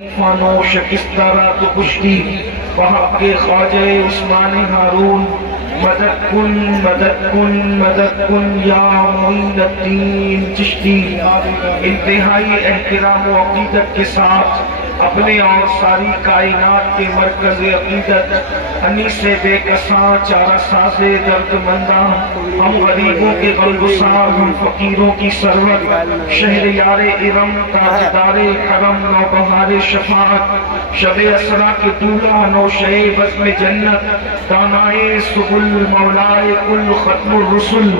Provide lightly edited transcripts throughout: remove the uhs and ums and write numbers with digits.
فانوش کس طرح تو کشتی وہاں کے خواجہ عثمان ہارون مدد کن مدد کن مدد کن یا معین الدین چشتی۔ انتہائی احترام و عقیدت کے ساتھ اپنے اور ساری کائنات کے مرکز عقیدت انیس بے کساں چارہ ساز درد مندہ، ہم غریبوں کے غمگسار، ہم فقیروں کی سرور، شہریار ارم تاجدار کرم نوبہار شفاعت، شب اسرا کے دولہ نوشے بزم جنت، دانائے سبل مولائے کل ختم الرسل،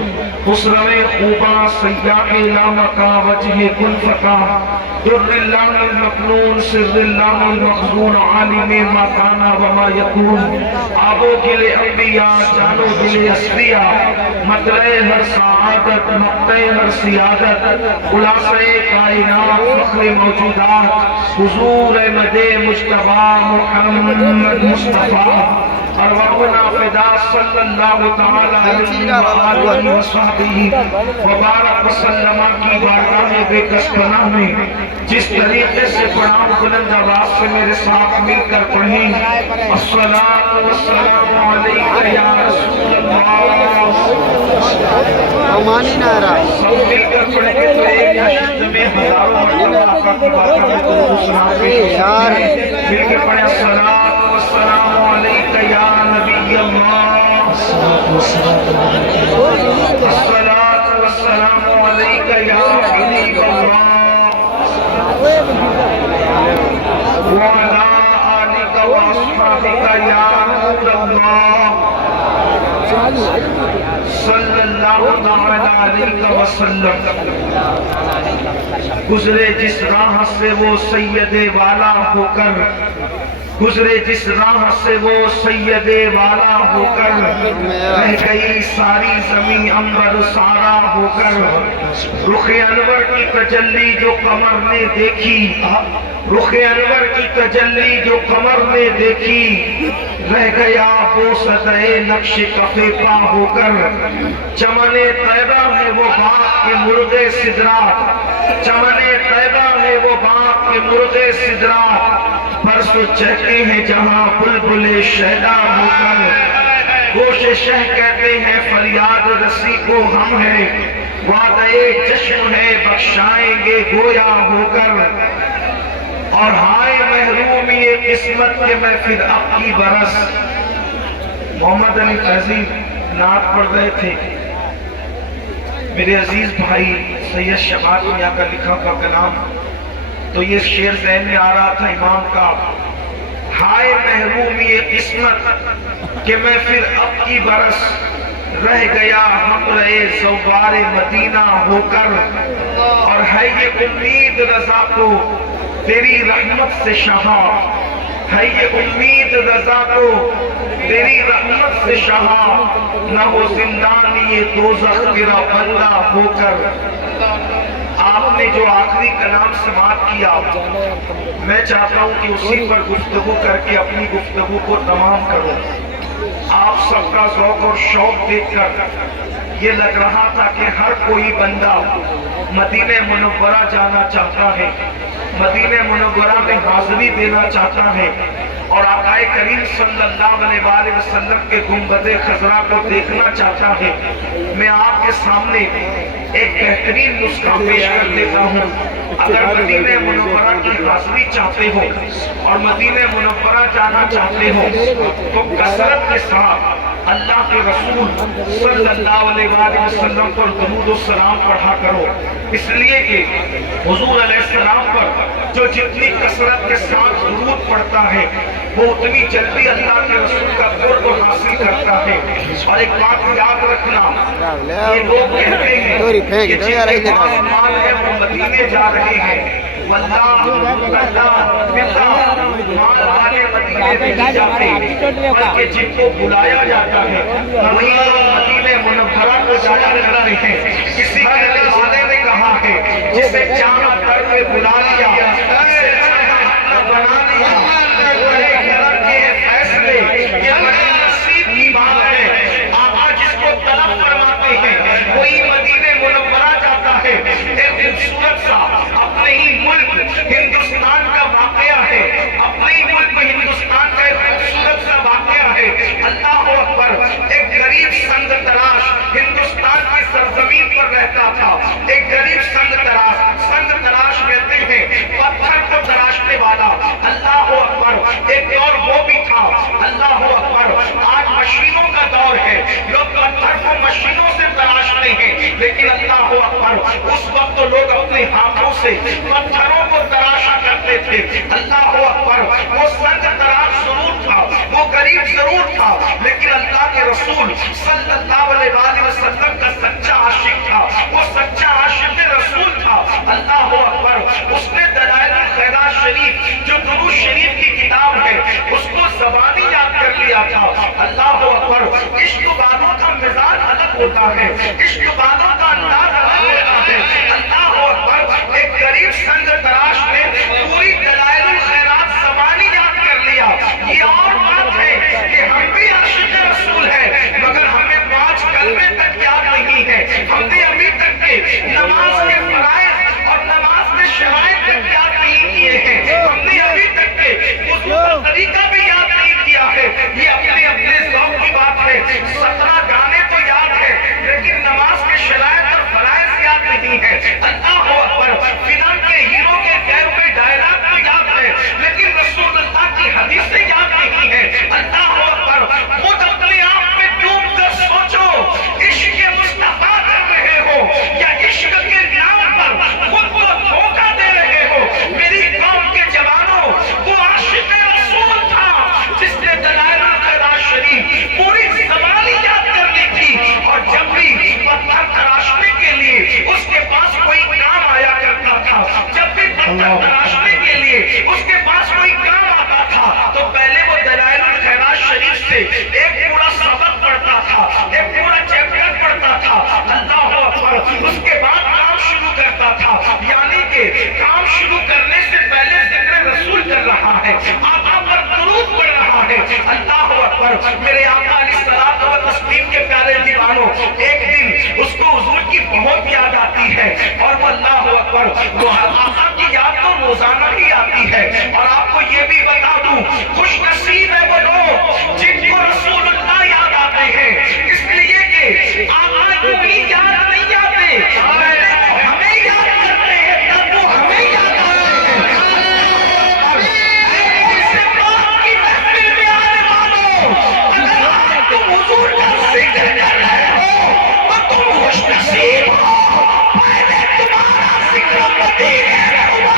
خسرو خوبا سیاح لامکا وجہ کل فقا، در اللہ المکنون سر اللہ المخزون عالم ما کانا وما یکون، آبو گل انبیاء جانو دل اسفیاء، مطلع ہر سعادت مقتع ہر سیادت، خلاصہ کائنات فخر موجودات، حضور احمد مجتبی محمد مصطفیٰ، ارواحنا فدا صلی اللہ تعالی علیہ وآلہ وصحبہ وبارک وسلم کی بارگاہ بے کس پناہ میں جس طریقے سے پڑھاؤں بلند آواز سے میرے ساتھ مل کر پڑھیں، الصلاة والسلام علیکہ یا رسول اللہ، امانی نعرہ سب مل کر پڑھیں گے تو ایک نشست میں ہزاروں مرتبہ آقا کی بارگاہ میں درود و سلام پیش ہوتی ہے۔ مل کر پڑھیں الصلاة والسلام علیکہ یا نبی اللہ، الصلاة والسلام علیکہ یا حبیب اللہ، وعلا آلکہ واصحابکہ یا نور اللہ، صلی اللہ تعالی علیہ وسلم۔ گزرے جس راہ سے وہ سید والا ہو کر، گزرے جس راہ سے وہ سید والا ہو کر، رہ گئی ساری زمین عنبر سارا ہو کر، رخ انور کی تجلی جو قمر نے دیکھی، رخ انور کی تجلی جو قمر نے دیکھی، رہ گیا بوسطۂ نقش کفِ پا ہو کر، چمن طیبہ ہے وہ باغ کے مرغ سدرات، چمن طیبہ ہے وہ باغ کے مرغ سدرات، برس چہکے ہیں جہاں بلبل شہدا ہو کر، گوش شہ کہتے ہیں فریاد رسی کو ہم ہیں، وعدہ جشن ہے بخشائیں گے گویا ہو کر، اور ہائے محرومی قسمت کے محفل اب کی برس۔ محمد علی فیضی نعت پڑھ رہے تھے، میرے عزیز بھائی سید شماعت میاں کا لکھا ہوا کلام، تو یہ شعر ذہن میں آ رہا تھا امام کا، ہائے محرومی قسمت کہ محفل اب کی برس، رہ گیا ہمرہ زوار مدینہ ہو کر، اور ہے یہ امید رضا کو تیری رحمت سے شہا، ہے یہ امید رضا کو تیری رحمت سے شہا، نہ ہو زندانی دوزخ تیرا بندہ ہو کر۔ آپ نے جو آخری کلام سماعت کیا، میں چاہتا ہوں کہ اسی پر گفتگو کر کے اپنی گفتگو کو تمام کروں۔ آپ سب کا ذوق اور شوق دیکھ کر یہ لگ رہا تھا کہ ہر کوئی بندہ مدینہ منورہ جانا چاہتا ہے، مدینہ منورہ میں حاضری دینا چاہتا ہے، اور آقا کریم صلی اللہ علیہ وآلہ وسلم کے گنبد خضرا کو دیکھنا چاہتا ہے۔ میں آپ کے سامنے ایک بہترین نسخہ پیش کر دیتا ہوں۔ اگر مدینہ منورہ کی حاضری چاہتے ہو اور مدینہ منورہ جانا چاہتے ہو تو کثرت کے ساتھ اللہ کے رسول صلی اللہ علیہ وآلہ وسلم پر درود و سلام پڑھا کرو، اس لیے کہ حضور علیہ السلام پر جو جتنی کثرت کے ساتھ درود پڑھتا ہے وہ اتنی جلدی اللہ کے رسول کا قرب حاصل کرتا ہے۔ اور ایک بات یاد رکھنا، یہ لوگ کہتے ہیں کہ جن کے پاس مال ہے وہ مدینے جا رہے ہیں، واللہ مال والے مدینے نہیں جاتے، بلکہ جن کو بلایا جاتا ہے وہی لوگ مدینہ منورہ کو جایا کرتے ہیں۔ کسی کہنے والے نے کہا ہے جسے چاہا در میں بلا لیا، جسے چاہا بنا لیا، یہ بڑی نصیب کی بات ہے۔ آقا جس کو طلب فرماتے ہیں وہی مدینہ منورہ جاتا ہے۔ ایک خوبصورت سا اپنے ہی ملک ہندوستان کا واقعہ ہے۔ سے پتھروں کو تراشا کرتے تھے. اللہ اکبر. وہ سنگ تراش ضرور تھا, وہ غریب ضرور تھا, لیکن اللہ کے رسول صلی اللہ علیہ وآلہ وسلم کا سچا عاشق تھا. وہ سچا عاشق رسول تھا. اللہ اکبر. اس نے دلائل الخیرات شریف جو درود شریف کی کتاب ہے اس کو زبانی یاد کر لیا تھا. اللہ اکبر. عشق والوں کا مزاج الگ ہوتا ہے, عشق والوں کا انداز الگ ہوتا ہے. اللہ اکبر. ایک غریب سنگ تراش نے پوری دلائل الخیرات زبانی یاد کر لیا. یہ اور بات ہے کہ ہم بھی عاشق رسول ہیں مگر ہمیں 5 کلمے تک یاد نہیں ہے. ہم نے ابھی تک کے نماز کے فرائض اور نماز کے شرائط تک یاد نہیں کیے ہیں. ہم نے ابھی تک کے وضو کا طریقہ بھی یاد نہیں کیا ہے. یہ اپنے اپنے ذوق کی بات ہے. 17 گانے تو یاد ہے لیکن نماز کے شرائط اور فرائض یاد نہیں ہے. اللہ اکبر. فلم کے ہیرو کے کہے ہوئے ڈائلاگ تو یاد ہے لیکن رسول اللہ کی حدیثیں یاد نہیں ہے. اللہ اکبر. خود اپنے آپ میں ڈوب کر سوچو, عشق مصطفیٰ کر رہے ہو یا عشق کے نام پر خود کو دھوکہ دے رہے ہو. میری قوم کے جوانوں, وہ عاشق رسول تھا جس نے دلائل الخیرات شریف پوری زبانی یاد کر لی تھی. اور جب بھی پتھر تراشنے کے لیے اس کے پاس کوئی کام آیا کرتا تھا, جب بھی پتھر تراشنے کے لیے اس کے پاس کوئی کام آتا تھا تو پہلے وہ دلائل الخیرات شریف سے ایک پورا سبق پڑھتا تھا, ایک پورا چیپٹر پڑھتا تھا. اللہ اکبر. اس کے بعد کام شروع کرتا تھا. یعنی کہ کام شروع کرنے سے پہلے ذکر رسول کر رہا ہے, آقا پر درود پڑھ رہا ہے. اللہ اکبر. میرے آقا علیہ الصلوۃ والتسلیم کے پیارے دیوانوں, ایک دن اس کو حضور کی بہت یاد آتی ہے اور وہ اللہ اکبر وہ آقا کی یاد تو روزانہ ہی آتی ہے. اور آپ کو یہ بھی بتا دوں, خوش نصیب ہے وہ لوگ جن کو رسول اللہ یاد آتے ہیں, اس لیے کہ آقا کو بھی یاد نہیں آتے, پہلے وہ ہمیں یاد کرتے ہیں تب وہ ہمیں یاد آتے ہیں. اس سے پاک کی محفل میں آنے والوں, اگر آج تم حضور کا ذکر کر رہے ہو تو تم خوش نصیب ہو, پہلے تمہارا ذکر مدینے میں ہوا.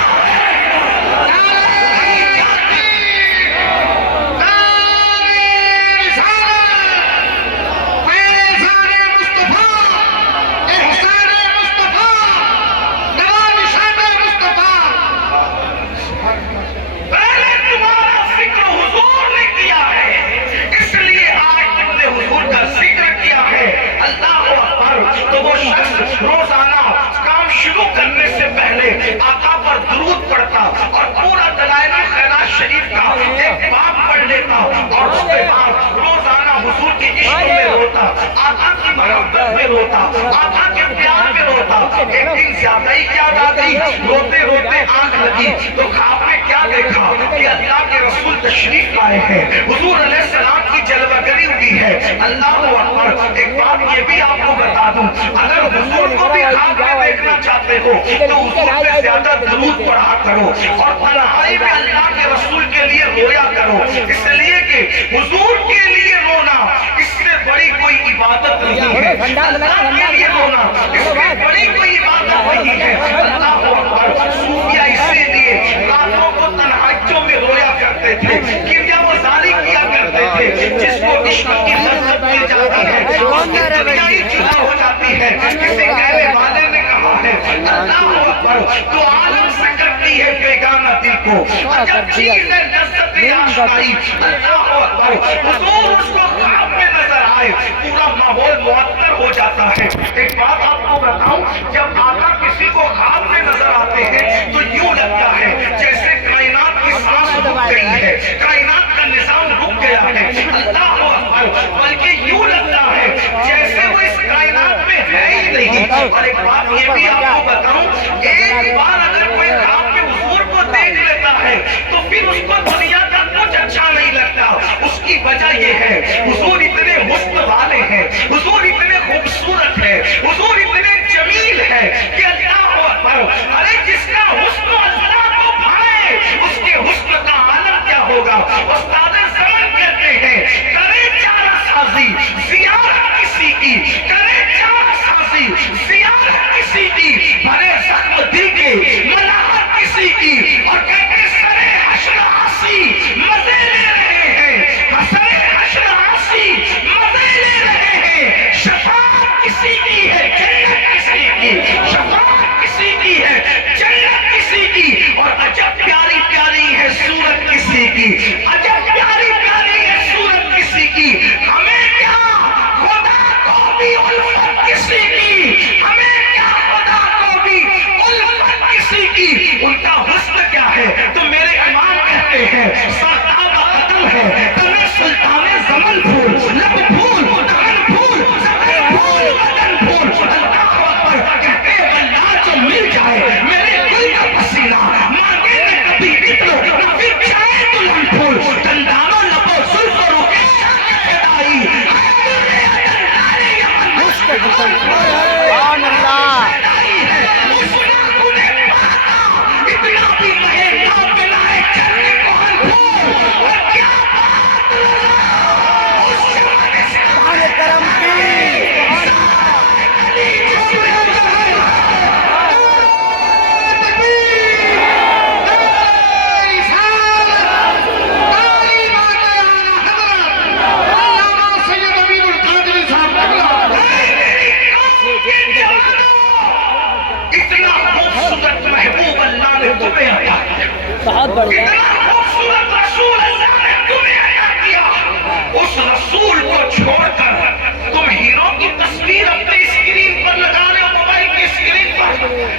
روزانہ کام شروع کرنے سے پہلے آقا پر درود پڑھتا اور پورا دلائل الخیرات شریف کا ایک باب پڑھ لیتا اور اس کے بعد روزانہ حضور کے عشق میں روتا, آقا کی محبت میں روتا, آقا کے پیار میں روتا. ایک دن زیادہ ہی یاد آ گئی, روتے روتے آنکھ لگی تو خواب میں کیا دیکھا کہ اللہ کے رسول تشریف لائے ہیں, حضور علیہ السلام کی جلوہ گری ہوئی ہے. اللہ اکبر. ایک بات یہ بھی آپ کو بتا دوں, اگر حضور کو بھی خواب میں دیکھنا چاہتے ہو تو حضور پہ زیادہ درود پڑھا کرو اور تنہائی میں اللہ کے رسول کے لیے رویا کرو, اس لیے کہ حضور کے لیے رونا اس سے بڑی کوئی عبادت نہیں ہے. اللہ کے لیے رونا اس سے بڑی کوئی عبادت نہیں ہے. اللہ اکبر. صوفیہ اسی لیے راتوں کو تنہائیوں میں رویا کرتے تھے, کریا وزاری کیا کرتے تھے. جس کو عشق کی لذت مل جاتی ہے اس کی دنیا ہی جدا ہو جاتی ہے. کسی کہنے والے نے کہا ہے اللہ اکبر تو عالم سے کرتی ہے بیگانہ دل کو, جب چیز ہے لذت آشنائی. اللہ اکبر. حضور اس کو خواب میں نظر آئے, پورا ماحول معطر ہو جاتا ہے. ایک بات آپ کو بتاؤں, جب آقا کسی کو خواب میں نظر آتے ہیں تو یوں لگتا ہے جیسے کائنات کی سانس رک گئی ہے, کائنات کا نظام رک گیا ہے. اللہ اکبر. بلکہ یوں لگتا ہے جیسے وہ اس کائنات میں ہے ہی نہیں. اور ایک بات یہ بھی آپ کو بتاؤں, ایک بار اگر کوئی خواب میں حضور کو دیکھ لیتا ہے تو پھر اس کو دنیا کا کچھ اچھا نہیں لگتا. اس کی وجہ یہ ہے حضور اتنے حسن والے ہیں, حضور اتنے خوبصورت ہیں, حضور اتنے جمیل ہیں کہ اللہ اکبر. ارے جس کا حسن اللہ کو بھائے اس کے حسن کا عالم کیا ہوگا. استاد زمن کہتے ہیں کرے چارہ سازی زیارت کسی کی, کرے چارہ سازی زیارت کسی کی, بھرے زخم دل کے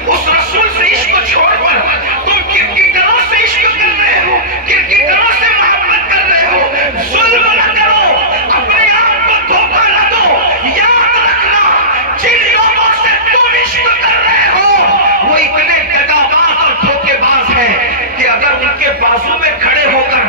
اس رسول سے عشق کو چھوڑ کر تم کرکٹروں سے عشق کر رہے ہو، کرکٹروں سے محبت کر رہے ہو. ظلم نہ کرو، اپنے آپ کو دھوکہ نہ دو. یاد رکھنا جن لوگوں سے تم عشق کر رہے ہو وہ اتنے دغاباز اور دھوکے باز ہیں کہ اگر ان کے بازو میں کھڑے ہو کر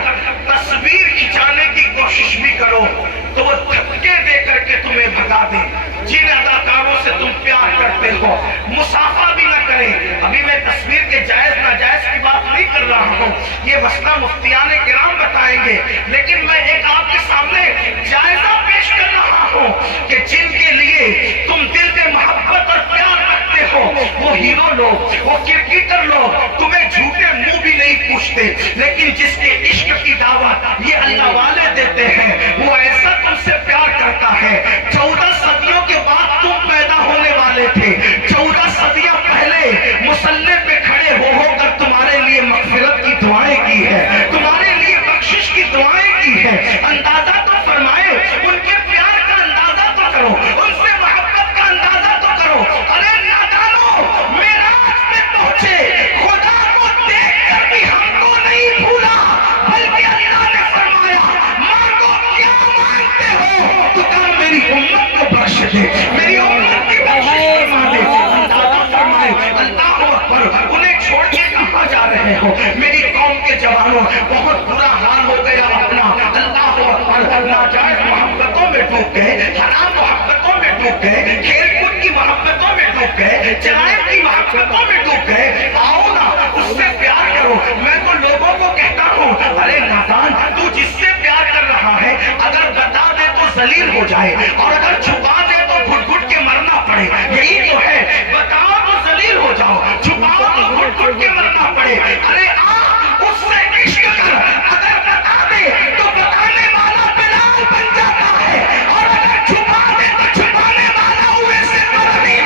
تصویر کھنچانے کی کوشش بھی کرو تو وہ دھکے دے کر کے تمہیں بھگا دیں. جن اداکاروں سے تم پیار کرتے ہو مسافہ بھی نہ کریں. ابھی میں تصویر کے جائز ناجائز کی بات نہیں کر رہا ہوں، یہ مسئلہ مفتیان کرام بتائیں گے، لیکن میں ایک آپ کے سامنے جائزہ پیش کر رہا ہوں کہ جن کے لیے تم دل میں محبت اور پیار رکھتے ہو وہ ہیرو لوگ، وہ کرکٹر لوگ تمہیں جھوٹے منہ بھی نہیں پوچھتے، لیکن جس کے عشق کی دعوت یہ اللہ والے دیتے ہیں وہ ایسا تم سے پیار کرتا ہے. 14 صدیوں کے بعد تم پیدا ہونے والے تھے، 14 صدیاں پہلے مصلی پہ کھڑے ہو کر تمہارے لیے مغفرت کی دعائیں کی ہے، تمہارے لیے بخشش کی دعائیں کی ہے. اندازہ تو فرمائے، ان کے پیار کا اندازہ تو کرو، ان سے محبت کا اندازہ تو کرو. ارے نادانو، معراج پہ پہنچے، خدا کو دیکھ کر بھی ہم کو نہیں بھولا، بلکہ اللہ نے فرمایا مانگو کیا مانگتے ہو تو کہا میری امت کو بخش دے، میری امت کی بخشش فرما دے. اندازہ فرمائے، اللہ اکبر، انہیں چھوڑ کے کہاں جا رہے ہو؟ میری قوم کے جوانوں بہت برا حال ہو گیا اپنا. اللہ اکبر، ناجائز محبتوں میں ڈوب گئے، حرام محبتوں میں ڈوب گئے، کھیل کود کی محبتوں میں ڈوب گئے، جرائم کی محبتوں میں ڈوب گئے. آؤ نا اس سے پیار کرو. میں تو لوگوں کو کہتا ہوں ارے نادان، تو جس سے پیار کر رہا ہے اگر بتا دے تو ذلیل ہو جائے اور اگر چھپا دے تو گھٹ گھٹ کے مرنا پڑے. یہی تو ہے، بتاؤ تو ذلیل ہو جاؤ، چھپاؤ تو گھٹ گھٹ کے مرنا پڑے. ارے آ اس سے عشق کر، اگر بتا دے تو بتانے والا بلال بن جاتا ہے اور اگر چھپا دے تو چھپانے والا ہوئے سے مرنی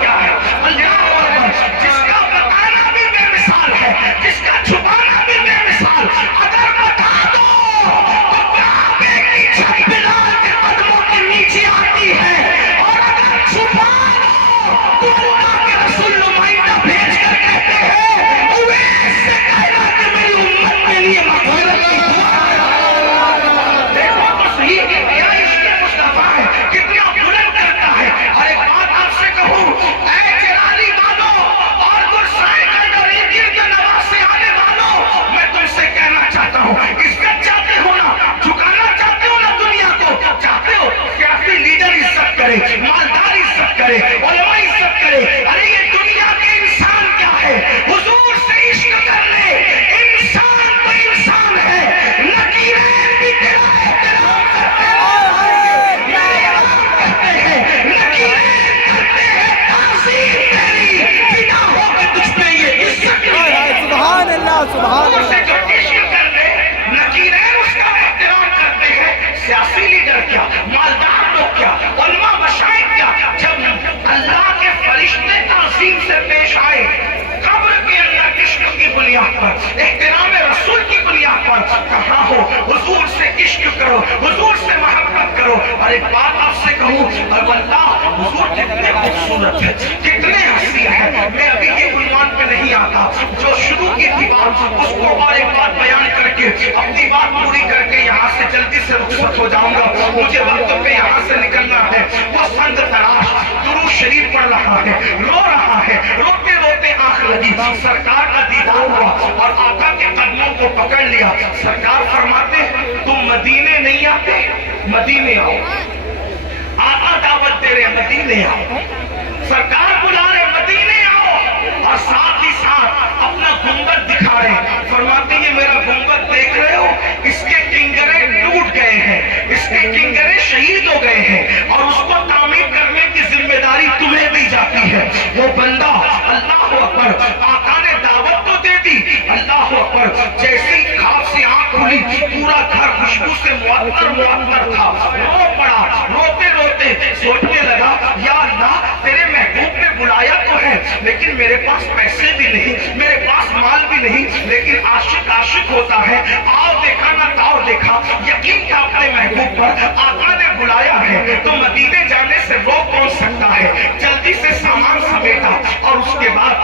کیا ہے. اللہ اکبر، جس کا بتانا بھی بے مثال ہے، جس کا چھپانا بھی بے مثال. اگر بتا دو تو کعبے کی چھت بلال کے قدموں کے نیچے آتی ہے اور اگر چھپا دو تو اللہ کے رسول نمائندہ بھیج کر کہتے ہیں اویس سے کہنا کہ میری امت کے لیے مغفرت کی دعا ہے. دیکھو تو صحیح کیا عشق مصطفیٰ ہے، کتنا بلند کرتا ہے. اور ایک بات آپ سے کہوں، اے جلالی والوں اور گرسائے گنج اور گرد نواز سے آنے والوں، میں تم سے کہنا چاہتا ہوں عزت چاہتے ہو نا، جھکانا چاہتے ہو نا دنیا کو، چاہتے ہو سیاسی لیڈر عزت کرے، مالدار عزت کرے، علماء عزت کرے. ارے یہ دنیا کے انسان کیا ہے، حضور سے عشق کر لے. انسان تو انسان ہے، نکیرین بھی تیرا احترام کرتے ہیں، کرتے ہیں، نکیرین کرتے ہیں، تعظیم تیری فدا ہو کے تجھ پہ یہ عزت کی. سبحان اللہ، سبحان حضور سے اللہ. جو عشق کر لے، نکیرین اس کا احترام کرتے ہیں. سیاسی لیڈر کیا، مالدار لوگ کیا، علماء مشائخ کیا، جب اللہ کے فرشتے تعظیم سے پیش آئے قبر کے اندر عشق کی بنیاد پر، احترام رسول کی بنیاد پر، کہاں ہو حضور سے عشق کرو، حضور سے محبت کرو. اور ایک بات آپ سے کہوں، اب اللہ حضور کتنے خوبصورت ہے، کتنے حسین ہے. میں ابھی یہ عنوان پہ نہیں آتا، جو شروع کی تھی بات اس کو اور ایک بات بیان کر کے اپنی بات پوری کر کے یہاں سے جلدی سے رخصت ہو جاؤں گا. مجھے وقت پہ یہاں سے نکلنا ہے. وہ سنگ تراش درود شریف پڑھ رہا ہے، رو رہا ہے، روتے روتے آنکھ لگی. سرکار کا دیدار ہوا اور آقا کے قدموں کو پکڑ لیا. سرکار فرماتے تم مدینے نہیں آتے، مدینے آؤ. آقا دعوت دے رہے مدینے آؤ، سرکار بلا رہے مدینے آؤ، اور ساتھ ہی ساتھ اپنا گنبد دکھا رہے. فرماتے یہ میرا گنبد دیکھ رہے ہو، اس کے کنگرے ٹوٹ گئے ہیں، اس کے کنگرے شہید ہو گئے ہیں اور اس کو تعمیر کرنے کی ذمہ داری تمہیں دی جاتی ہے. وہ بندہ اللہ اکبر، آقا نے دعوت تو دے دی، اللہ اکبر، جیسے ہی خواب سے آنکھ کھلی پورا گھر خوشبو سے معطر تھا. رو پڑا، روتے روتے سوچنے لگا یا اللہ تیرے محبوب نے بلایا تو ہے لیکن میرے پاس پیسے بھی نہیں، میرے پاس مال بھی نہیں، لیکن عاشق عاشق ہوتا ہے. آؤ دیکھا نہ تاؤ دیکھا، یقین تھا اپنے محبوب پر. آقا نے بلایا ہے تو مدینے جانے سے روک کون سکتا ہے. ہے، جلدی سے سامان سمیٹا اور اس کے بعد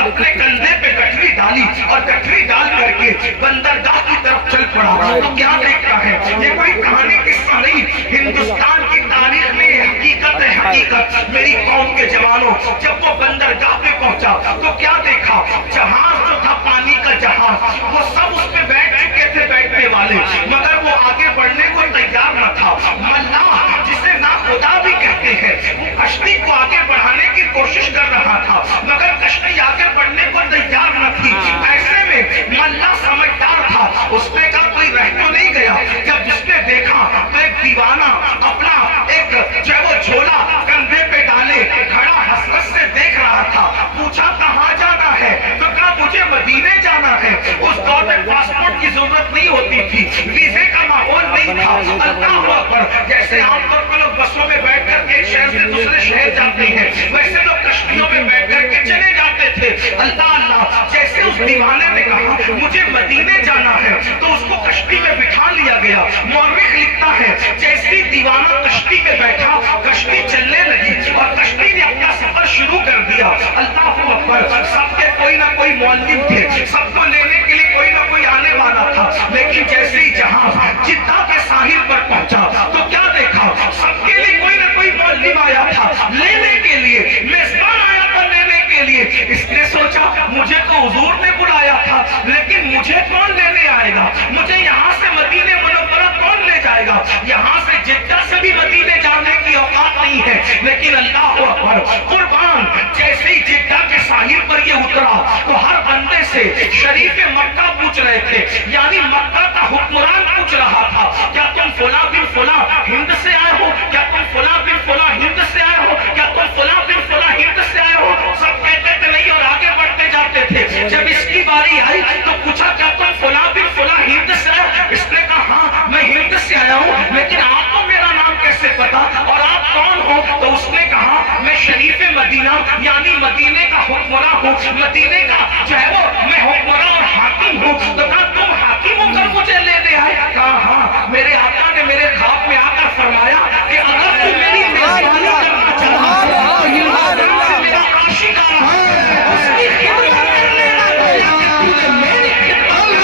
اپنے کندھے پہ گٹھری ڈالی اور گٹھری ڈال کر کے بندرگاہ کی طرف چل پڑا۔ تو کیا دیکھتا ہے، یہ کوئی کہانی قصہ نہیں، ہندوستان کی تاریخ میں یہ حقیقت ہے، حقیقت۔ میری قوم کے جوانوں، جب وہ بندرگاہ پہ پہنچا تو کیا دیکھا، جہاز جو تھا پانی کا جہاز، وہ سب اس پہ بیٹھ چکے تھے بیٹھنے والے، مگر وہ آگے بڑھنے کو تیار نہ تھا۔ ملاح جسے ناخدا بھی کہتے ہیں، وہ کشتی کو آگے بڑھانے کی کوشش کر رہا تھا مگر کشتی آگے بڑھنے کو تیار نہ تھی۔ ایسے میں ملاح سمجھدار تھا، اس نے کہا کوئی رہ تو نہیں گیا۔ جب جس نے دیکھا تو ایک دیوانہ اپنا ایک جو ہے وہ جھولا کندھے پہ ڈالے کھڑا حسرت سے دیکھ رہا تھا۔ پوچھا کہاں جانا ہے، تو کہا مجھے مدینے جانا ہے۔ اس دور میں پاسپورٹ کی ضرورت نہیں ہوتی تھی، ویزے کا ماحول نہیں تھا۔ اللہ اکبر، جیسے عام طور پر لوگ بسوں میں بیٹھ کر کے ایک شہر سے دوسرے شہر جاتے ہیں، ویسے لوگ کشتیوں میں بیٹھ کر کے چلے جاتے تھے۔ اللہ اللہ، جیسے اس دیوانے نے کہا مجھے مدینے جانا ہے تو اس کو کشتی میں بٹھا لیا گیا۔ مورخ لکھتا ہے جیسے دیوانہ کشتی پہ بیٹھا، کشتی چلنے لگی اور کشتی نے اپنا سفر شروع کر دیا۔ اللہ اکبر، سب کے کوئی نہ کوئی معلم تھے، سب کو لینے کے لیے کوئی نہ کوئی آنے والا تھا، لیکن جیسے ہی جہاز جدہ کے ساحل پر پہنچا تو کیا دیکھا، سب کے لیے کوئی نہ کوئی معلم آیا تھا لینے کے لیے، میزبان آیا تھا لینے کے لیے۔ اس نے سوچا مجھے تو حضور نے بلایا تھا لیکن مجھے کون لینے آئے گا، مجھے یہاں سے مدینے منورہ کون لے جائے گا، یہاں سے جدہ سے بھی مدینے جانے کی اوقات نہیں ہے۔ لیکن اللہ اکبر، قربان، جیسے ہی جدہ کے ساحل پر یہ اترا تو ہر بندے سے شریف مکہ پوچھ رہے تھے، یعنی مکہ کا حکمران پوچھ رہا تھا کیا تم فلاں بن فلاں ہند سے آئے ہو، کیا تم فلاں بن فلاں ہند سے آئے ہو، کیا تم فلاں بن فلاں ہند سے آئے ہو۔ سب کہتے تھے نہیں اور آگے بڑھتے جاتے تھے۔ جب اس کی باری آئی تو پوچھا کیا تم فلاں بن فلاں ہند سے آئے، اس نے کہا ہاں میں ہند سے آیا ہوں، لیکن آپ کو میرا نام کیسے پتا اور آپ کون ہو؟ تو اس نے کہا میں شریف مدینہ یعنی مدینے کا حکمراں ہوں، مدینے کا جو ہے وہ میں حکمراں اور حاکم ہوں۔ تو کہا تم حاکم ہو کر مجھے لینے آئے؟ کہا ہاں، میرے آقا نے میرے خواب میں آ کر فرمایا کہ اگر تم میری میزبانی کرنا چاہتا تو ہندوستان سے میرا عاشق آ رہا ہے، اس کی خدمت کرنے لگا کہ تو نے میری خدمت کی۔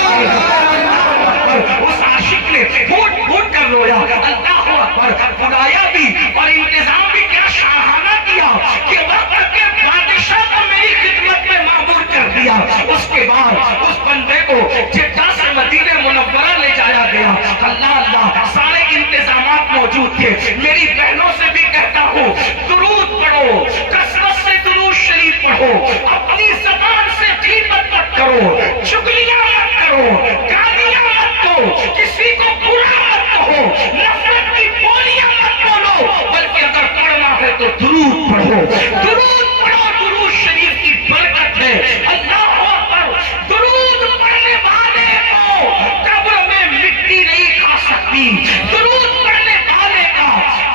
اس عاشق نے پھوٹ پھوٹ کر رویا۔ اللہ اکبر، بلایا بھی اور انتظام بھی کیا شاہانہ کیا کہ وقت کے بادشاہ کو میری خدمت میں معمور کر دیا۔ اس کے بعد اس بندے کو جدہ سے مدینہ منورہ لے جایا گیا۔ اللہ اللہ، سارے انتظامات موجود تھے۔ میری بہنوں سے بھی کہتا ہوں درود پڑھو، کثرت سے درود شریف پڑھو، اپنی زبان سے غیبت مت کرو، چغلیاں مت کرو، گالیاں مت دو، کسی کو برا مت کہو، نفرت کی بولیاں مت بولو، بلکہ اگر پڑھنا ہے تو درود پڑھو، درود پڑھو، درود شریف کی برکت ہے۔ اللہ اکبر، درود پڑھنے والے کو قبر میں مٹی نہیں کھا سکتی، درود پڑھنے والے کا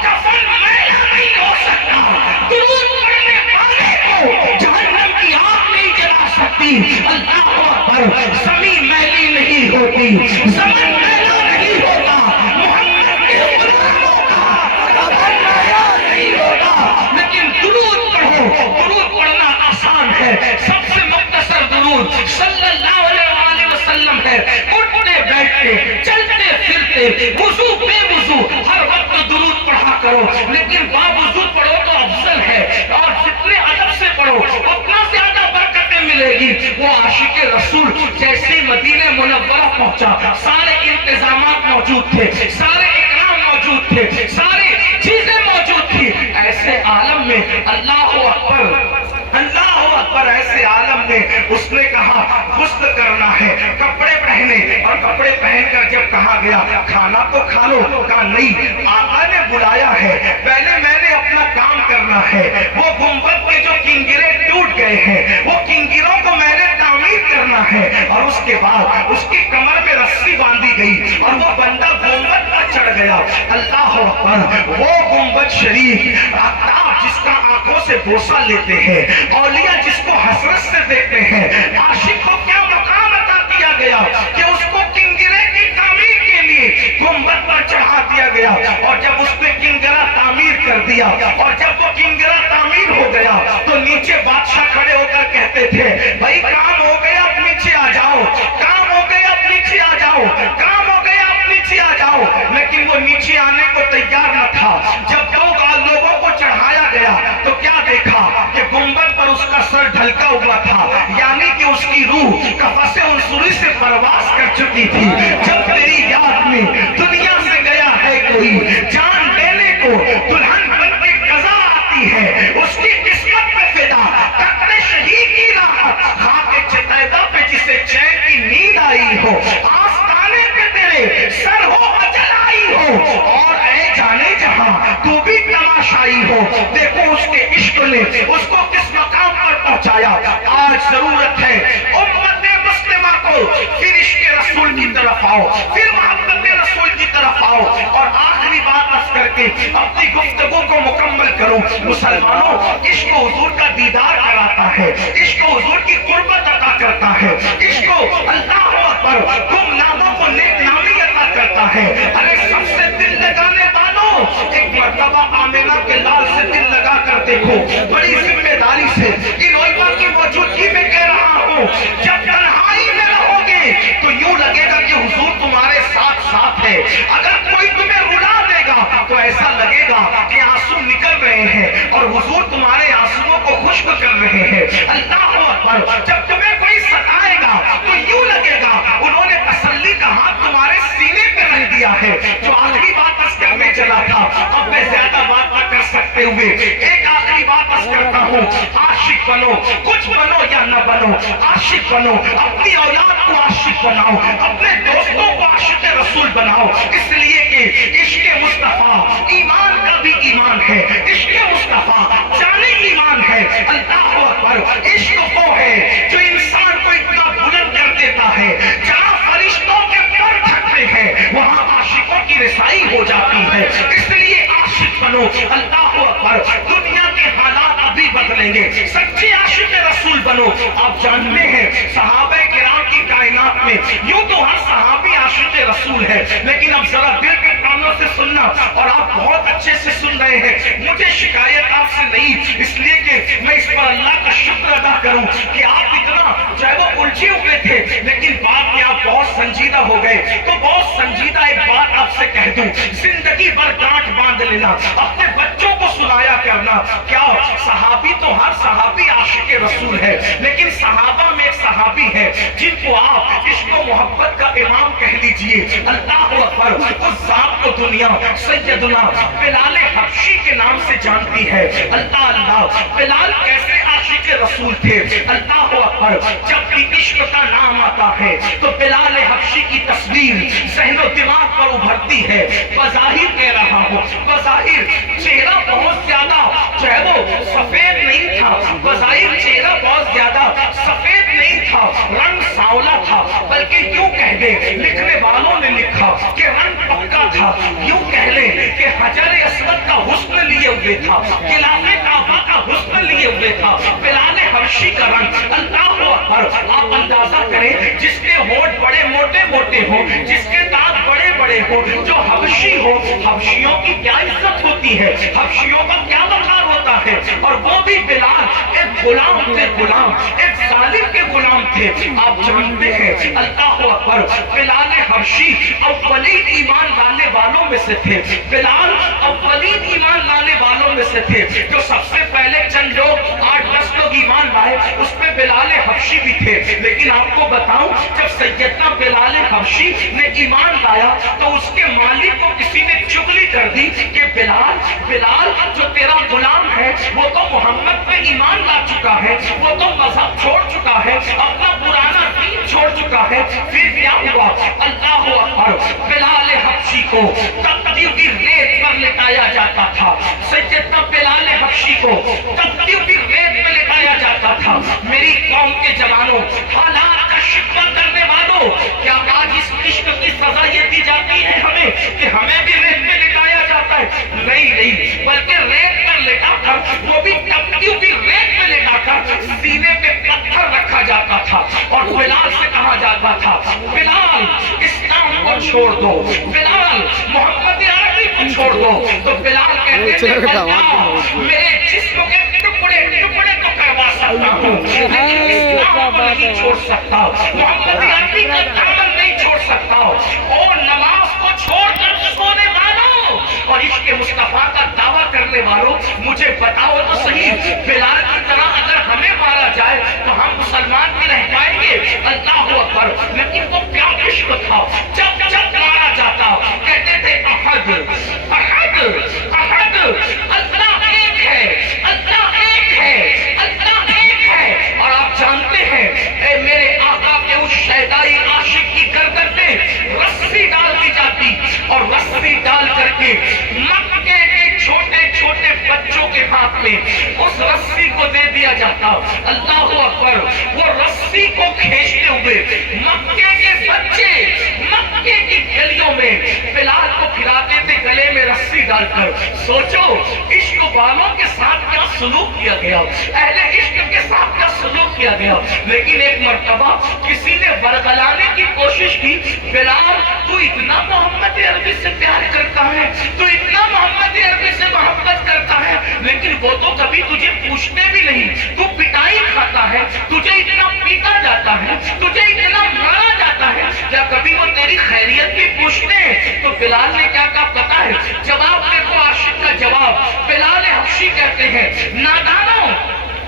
کفن میلا نہیں ہو سکتا، درود پڑھنے والے کو جہنم کی آگ نہیں جلا سکتی۔ اللہ اکبر، زمین میلی نہیں ہوتی، زمین میلا نہیں ہوتا، محمد کے غلاموں کا کفن میلا نہیں ہوتا۔ لیکن درود پڑھو، درود پڑھنا آسان ہے، سب سے مختصر درود صلی اللہ علیہ وآلہ وسلم ہے۔ اٹھتے بیٹھتے چلتے پھرتے وضو بے وضو ہر وقت درود پڑھا کرو، لیکن باوضو پڑھو تو افضل ہے، اور جتنے ادب سے پڑھو اتنا زیادہ برکتیں ملے گی۔ وہ عاشق رسول جیسے مدینہ منورہ پہنچا، سارے انتظامات موجود تھے، سارے اکرام موجود تھے، ساری چیزیں موجود تھی۔ ایسے عالم میں اللہ اکبر، اللہ اکبر، ایسے عالم میں اس نے کہا غسل کرنا ہے، کپڑے پہنے، اور کپڑے پہن کر جب کہا گیا کھانا تو کھا لو، کہا نہیں، آقا نے بلایا ہے، پہلے میں نے اپنا کام کرنا ہے۔ وہ گنبد کے جو کنگرے ٹوٹ گئے ہیں وہ کنگروں کو میں نے تعمیر کرنا ہے، اور اس کے بعد اس کی کمر میں رسی باندھی گئی اور وہ بندہ گنبد پر چڑھ گیا۔ اللہ اکبر، وہ گنبد شریف، آفتاب جس کا آنکھوں سے بوسہ لیتے ہیں، اولیاء جس کو حسرت سے دیکھتے ہیں، عاشق کو کیا مقام عطا کیا گیا کہ اس کو کنگرے کی تعمیر کے لیے گنبد پر چڑھا دیا گیا، اور جب اس نے کنگرا تعمیر کر دیا اور جب وہ کنگرا اس کی روح قفس عنصری سے پرواز کر چکی تھی. جب تیری یاد میں دنیا سے گیا ہے کوئی, جان دینے کو دلہن بن کے قضا آتی ہے, اس کی قسمت پہ فدا قتل شہید کی راحت, خاک چتیدہ پہ جسے چین کی نیند آئی ہو, آستانے پہ تیرے سر ہو اجل آئی ہو, اور اے جانے جہاں تو بھی تماشائی ہو. دیکھو اس کے عشق نے اس کو کس مقام پر پہنچایا. آج ضرورت ہے امت مسلمہ کو پھر عشق رسول کی طرف آؤ, پھر محبت رسول کی طرف آؤ. اور آخری بات بس کر کے اپنی گفتگو کو مکمل کروں. مسلمانوں, عشق حضور کا دیدار کراتا ہے, عشق حضور کی قربت عطا کرتا ہے, عشق اللہ اکبر گمناموں کو نیک نامی عطا کرتا ہے. ارے سب سے دل لگانے والوں, ایک مرتبہ آمنہ کے لال سے دل لگا کر دیکھو. بڑی ذمہ داری سے ان علماء کی موجودگی میں کہہ رہا ہوں, جب تنہائی میں رہو گے تو یوں لگے گا کہ حضور تمہارے ساتھ ساتھ ہے. اگر کوئی تمہیں رلا دے گا تو ایسا لگے گا کہ آنسو نکل رہے ہیں اور حضور تمہارے آنسوؤں کو خشک کر رہے ہیں. اللہ اکبر, جب تمہیں کوئی ستائے گا تو یوں لگے گا انہوں نے تسلی کا ہاتھ تمہارے سینے پہ رکھ دیا ہے. جو آخری بات بس کرنے چلا تھا, اب میں زیادہ بات نہ کر سکتے ہوئے ایک آخری بات بس کرتا ہوں. عاشق بنو, کچھ بنو یا نہ بنو, عاشق بنو, اپنی اولاد کو عاشق بناؤ, اپنے دوستوں کو عاشق رسول بناؤ. اس لیے کہ عشق مصطفیٰ ایمان کا بھی ایمان ہے, عشق مصطفیٰ جانی ایمان ہے. اللہ اکبر, عشق وہ ہے جو انسان کو اتنا بلند کر دیتا ہے, جہاں فرشتوں کے پر تھکتے ہیں وہاں عاشقوں کی رسائی ہو جاتی ہے. اس لیے عاشق بنو. اللہ اکبر, دنیا کے حالات ابھی بدلیں گے, سچے عاشق رسول بنو. آپ جانتے ہیں صحابہ کرام کی کائنات میں یوں تو ہر صحابی عاشق رسول ہے, لیکن اب ذرا دل کے کانوں سے سننا, اور آپ بہت اچھے سے سن رہے ہیں. مجھے شکایت آپ سے نہیں, اس لیے کہ میں اس پر اللہ کا شکر ادا کروں کہ آپ اتنا چاہے وہ الجھے ہوئے تھے لیکن بعد میں آپ بہت سنجیدہ ہو گئے. تو بہت سنجیدہ ایک بات آپ سے کہہ دوں, زندگی بھر گانٹھ باندھ لینا, اپنے بچوں کو سنایا کرنا. کیا صحابی تو ہر صحابی عاشق رسول ہے, لیکن صحابہ میں ایک صحابی ہے جن کو آپ عشق و محبت کا امام کہہ لیجئے. اللہ اکبر, اس ذات کو دنیا سیدنا بلال حبشی کے نام سے جانتی ہے. اللہ اللہ, بلال کیسے عاشق رسول تھے. اللہ اکبر, جب بھی عشق کا نام آتا ہے تو بلال حبشی کی تصویر ذہن و دماغ پر ابھرتی ہے. بظاہر کہہ رہا ہوں, بظاہر چہرہ بہت زیادہ جو ہے وہ سفید نہیں تھا, بظاہر چہرہ بہت زیادہ سفید نہیں تھا, رنگ سانولا تھا, بلکہ یوں کہہ دیں لکھنے والوں نے لکھا کہ رنگ پکا تھا. یوں کہہ لیں کہ حجر اسود کا حسن لیے ہوئے تھا, خلاف کعبہ کا حسن لیے ہوئے تھا بلال حبشی کا رنگ. اللہ اکبر, آپ اندازہ کریں جس کے ہونٹ بڑے موٹے موٹے ہوں, جس کے دانت بڑے بڑے ہوں, جو حبشی ہو, حبشیوں کی کیا عزت ہوتی ہے, حبشیوں کا کیا وقار ہوتا ہے. اور وہ بھی بلال ایک غلام تھے, غلام ایک ظالم کے غلام تھے. آپ جانتے ہیں اللہ اکبر, بلال حبشی اولین ایمان لانے والوں میں سے تھے. بلال اولین ایمان لانے والوں میں سے تھے. جو سب سے پہلے چند لوگ 8-10 لوگ ایمان لائے اس میں بلال حبشی بھی تھے. لیکن آپ کو بتاؤں, جب سیدنا بلال حبشی نے ایمان لایا تو اس کے مالک کو کسی نے چغلی کر دی کہ بلال, بلال جو تیرا غلام ہے وہ تو محمد پہ ایمان لا چکا ہے, وہ تو مذہب چھوڑ چکا ہے, اپنا پرانا دین چھوڑ چکا ہے. پھر کیا ہوا؟ اللہ اکبر, بلال حبشی کو تختیوں کی ریت پر لٹایا جاتا تھا. سیدنا بلال حبشی کو تختیوں کی ریت پر لٹایا جاتا تھا. میری قوم کے جوانوں, حالات کا شکوہ کرنے والوں, کیا آج اس عشق کی سزا یہ دی جاتی ہے ہمیں کہ ہمیں بھی ریت میں لٹایا جاتا ہے؟ نہیں نہیں, بلکہ ریت پر لٹا کر, وہ بھی تختیوں کی ریت میں لٹا کر سینے پہ پتھر رکھا جاتا تھا اور بلال سے کہا جاتا تھا بلال اسلام کو چھوڑ دو, بلال محمد عربی کو چھوڑ دو. تو بلال کہتے تھے میرے جسم کے ٹکڑے ٹکڑے تو کروا سکتا ہوں لیکن اسلام کو نہیں چھوڑ سکتا, محمد عربی کا دامن نہیں چھوڑ سکتا. اور نماز کو چھوڑ کر سونے والوں, اور عشق مصطفیٰ کا دعویٰ کرنے والوں مجھے بتاؤ تو صحیح، بلال کی طرح اگر ہمیں مارا جائے تو ہم مسلمان بھی رہ پائیں گے؟ اللہ اکبر! لیکن وہ کیا عشق تھا، جب جب مارا جاتا کہتے تھے احد احد احد، اللہ ایک ہے، اللہ ایک ہے، اللہ ایک ہے۔ اور آپ جانتے ہیں اے میرے آقا کے اس شیدائی عاشق کی گردن میں رسی ڈال دی جاتی اور رسی ڈال کر کے مکے کے چھوٹے چھوٹے بچوں کے ہاتھ میں اس رسی کو دے دیا جاتا۔ اللہ اکبر! وہ رسی کو کھینچتے ہوئے مکے کے بچے مکے کی گلیوں میں بلال کو پھراتے تھے گلے میں رسی ڈال کر۔ سوچو عشق والوں کے ساتھ کیا سلوک کیا گیا، اہل عشق کے ساتھ کیا سلوک کیا گیا۔ لیکن ایک مرتبہ کسی نے ورگلانے کی کوشش کی، بلال تو اتنا محمد عربی سے پیار کرتا ہے، تو اتنا محمد عربی سے محبت کرتا ہے، لیکن وہ تو کبھی تجھے پوچھتے بھی نہیں، تو پٹائی کھاتا ہے، تجھے اتنا پیٹا جاتا ہے، تجھے اتنا مارا جاتا ہے، کیا کبھی وہ تیری خیریت بھی پوچھتے ہیں؟ تو بلال نے کیا کہا پتا ہے؟ جواب دیکھو عاشق کا جواب۔ بلال حبشی کہتے ہیں نادانوں،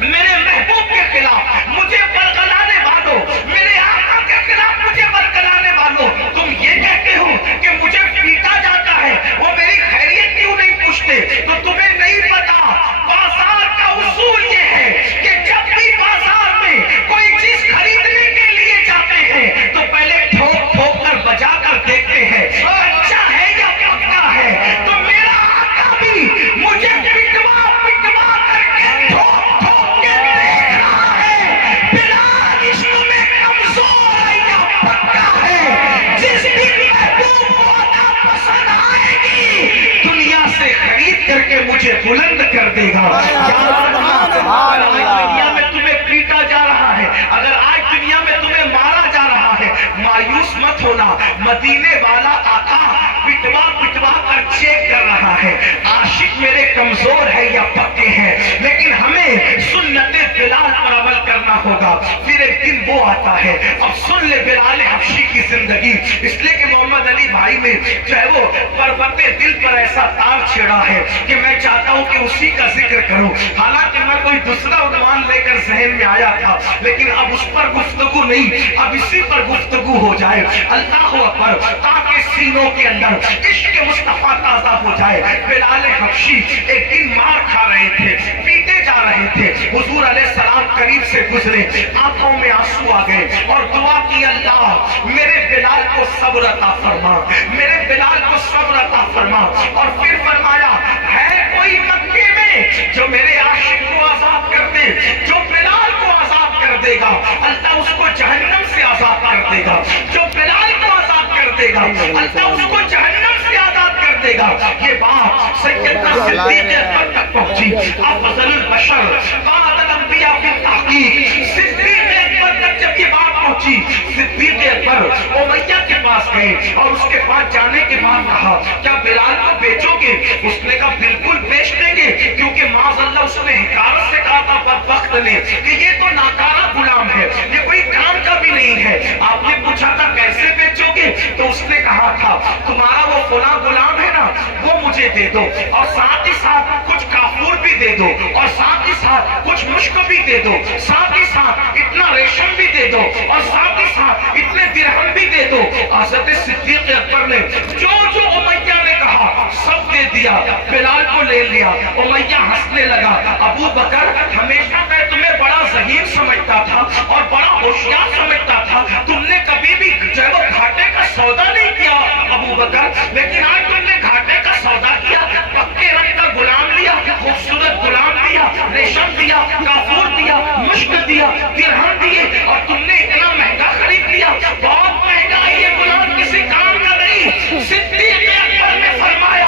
میرے محبوب کے خلاف مجھے ورگلانے والوں، میرے آقا کے خلاف مجھے ورگلانے والوں، تم یہ کہتے ہو کہ مجھے پیٹا جاتا ہے، وہ میری خیریت کیوں نہیں پوچھتے؟ تو تمہیں نہیں پتا بازار کا اصول یہ ہے کہ جب بھی بازار میں کوئی چیز خریدنے کے لیے جاتے ہیں تو پہلے ٹھوک ٹھوک کر بجا کر دیکھتے ہیں کچا ہے یا پکا ہے۔ تو میرا آقا بھی مجھے پٹوا پٹوا کر کے ٹھوک ٹھوک کے دیکھ رہا ہے، بلال عشق میں کمزور ہے یا پکا ہے۔ جس دن محبوب کو عطا پسند آئے گی دنیا سے خرید کر کے مجھے بلند کر دے گا۔ اگر آج دنیا میں تمہیں پیٹا جا رہا ہے، اگر آج دنیا میں تمہیں مارا جا رہا ہے، مایوس مت ہونا، مدینے والا آقا پٹوا پٹوا کر چیک کر رہا ہے عاشق میرے کمزور ہے یا پکے ہیں۔ لیکن ہمیں سنت بلال پر عمل کرنا ہوگا، پھر ایک دن وہ آتا ہے۔ اب سن لے بلال حبشی کی زندگی، اس لیے کہ محمد علی بھائی نے جو ہے وہ پربت دل پر ایسا تار چھیڑا ہے کہ میں چاہتا ہوں کہ اسی کا ذکر کروں۔ حالانکہ میں کوئی دوسرا عنوان لے کر ذہن میں آیا تھا، لیکن اب اس پر گفتگو نہیں، اب اسی پر گفتگو ہو جائے۔ اللہ اکبر! تاکہ سینوں کے اندر عشق مصطفیٰ تازہ ہو جائے۔ بلال حبشی ایک دن مار کھا رہے تھے، پیٹے جا رہے تھے، حضور علیہ السلام قریب سے گزرے، آنکھوں میں آنسو آ گئے اور دعا کی اللہ میرے بلال کو صبر عطا فرما، میرے بلال کو صبر عطا فرما۔ اور پھر فرمایا ہے کوئی مکے میں جو میرے عاشق کو آزاد کر دے، جو بلال کو آزاد کر دے گا اللہ اس کو جہنم سے آزاد کر دے گا، جو بلال کو آزاد کر دے گا اللہ اس کو جہنم سے آزاد کر دے گا۔ یہ بات سیدنا صدیق اکبر تک پہنچی، افضل البشر بعد الانبیاء کی تحقیق، صدیق اکبر تک جب یہ بات پہنچی، صدیق اکبر امیہ کے پاس گئے اور اس کے پاس جانے کے بعد کہا کیا بلال کو بیچو گے؟ اس نے کہا بالکل بیچ دیں گے، کیونکہ معاذ اللہ اس نے حکارت سے کہا تھا بدبخت نے کہ یہ تو ناکارہ غلام ہے، یہ کوئی کام کا بھی نہیں ہے۔ آپ نے پوچھا تھا کیسے بیچو گے؟ تو اس نے کہا تھا تمہارا وہ فلاں غلام ہے نا وہ مجھے دے دو، اور ساتھ ہی ساتھ کچھ کافور بھی دے دو، اور ساتھ ہی ساتھ کچھ مشک بھی دے دو، ساتھ ہی ساتھ اتنا ریشم بھی دے دو، اور ساتھ ہی ساتھ اتنے درہم بھی دے دو۔ حضرت صدیق اکبر نے جو جو امیہ نے کہا سب دے دیا، بلال کو لے لیا۔ امیہ ہنسنے لگا، ابو بکر ہمیشہ میں تمہیں بڑا ذہین سمجھتا تھا اور بڑا ہوشیار سمجھتا تھا، تم نے کبھی بھی جو ہے وہ گھاٹے کا سودا نہیں کیا ابو بکر، لیکن آج تم نے گھاٹے کا سودا کیا، پکے رنگ کا غلام لیا، خوبصورت غلام دیا، ریشم دیا، کافور دیا، مشک دیا، درہم دیے، اور تم نے اتنا مہنگا خرید لیا، بہت مہنگا ہے یہ غلام، کسی کام کا نہیں۔ صدیق اکبر نے فرمایا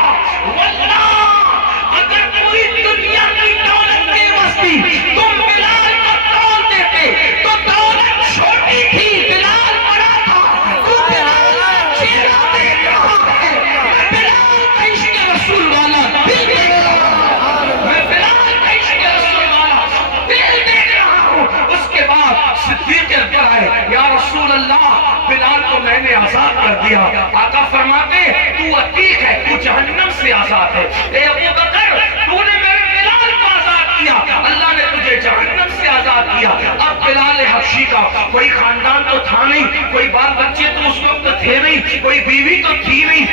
واللہ اگر پوری دنیا کی دولت کے وسطی تم بلال کو تول دیتے تو دولت چھوٹی تھی، بلال بڑا تھا، تو بلال چہرہ دیکھ رہا ہے، میں بلال کا عشق رسول والا دل دیکھ رہا ہوں، میں بلال کا عشق رسول والا دل دیکھ رہا ہوں۔ اس کے بعد صدیق اکبر آئے، یا رسول اللہ بلال کو میں نے آزاد کر دیا۔ آقا فرماتے تو عتیق ہے، تو جہنم سے سے آزاد ہے۔ اے ابو بکر تو نے میرے بلال کو آزاد کیا، اللہ نے تجھے جہنم سے آزاد کیا۔ اب بلال حبشی کا کوئی خاندان تو تھا نہیں، کوئی بال بچے تو اس وقت تھے نہیں، کوئی بیوی تو تھی نہیں،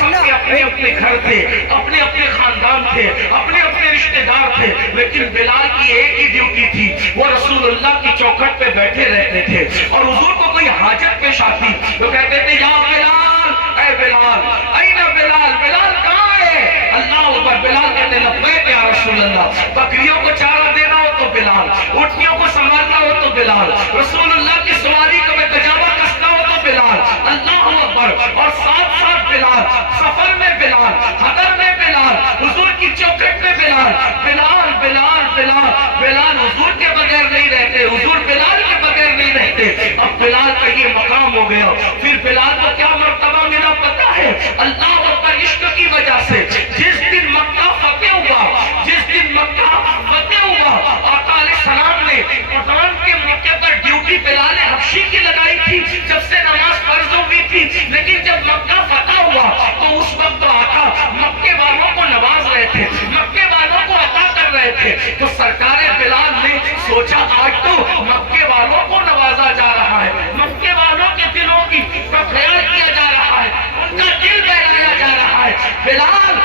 سب کے اپنے اپنے گھر تھے، اپنے اپنے خاندان تھے، اپنے اپنے رشتہ دار تھے، لیکن بلال کی ایک ہی ڈیوٹی تھی، وہ رسول اللہ کی چوکھٹ پہ بیٹھے رہتے تھے، اور حضور کو کوئی حاجت پیش آتی تو کہتے تھے یا بلال، اے بلال، این بلال، بلال کہاں ہے؟ اللہ اکبر، بلال کہتے ہیں لبیک یا رسول اللہ، بکریوں کو چارہ دینا ہو تو بلال، اٹھنیوں کو سنبھالنا ہو تو بلال، رسول اللہ کی سواری کو میں کجاوا کسنا ہو تو بلال، اللہ اکبر، اور ساتھ ساتھ بلال، سفر میں بلال، حضر میں بلال، حضور کی چوکھٹ میں بلال، بلال بلال بلال بلال حضور کے بغیر نہیں رہتے، حضور بلال کے بغیر نہیں رہتے۔ اب بلال کا یہ مقام ہو گیا، پھر بلال کو کیا مرتبہ ملا پتا ہے؟ اللہ اکبر، عشق کی وجہ سے جس دن مکہ فتح ہوا، جس دن مکہ فتح ہوا، آقا علیہ السلام نے اذان کے موقع پر ڈیوٹی بلال حبشی کی لگائی تھی، جب سے نماز فرض ہوئی تھی، لیکن جب مکہ فتح ہوا تو اس وقت آقا مکے والوں کو نواز رہے تھے، مکے والوں کو عطا کر رہے تھے، تو سرکار بلال نے سوچا آج تو مکے والوں کو نوازا جا رہا ہے، مکے والوں کے دلوں کی خیال کیا جا رہا ہے، ان کا دل بہلایا جا رہا ہے، بلال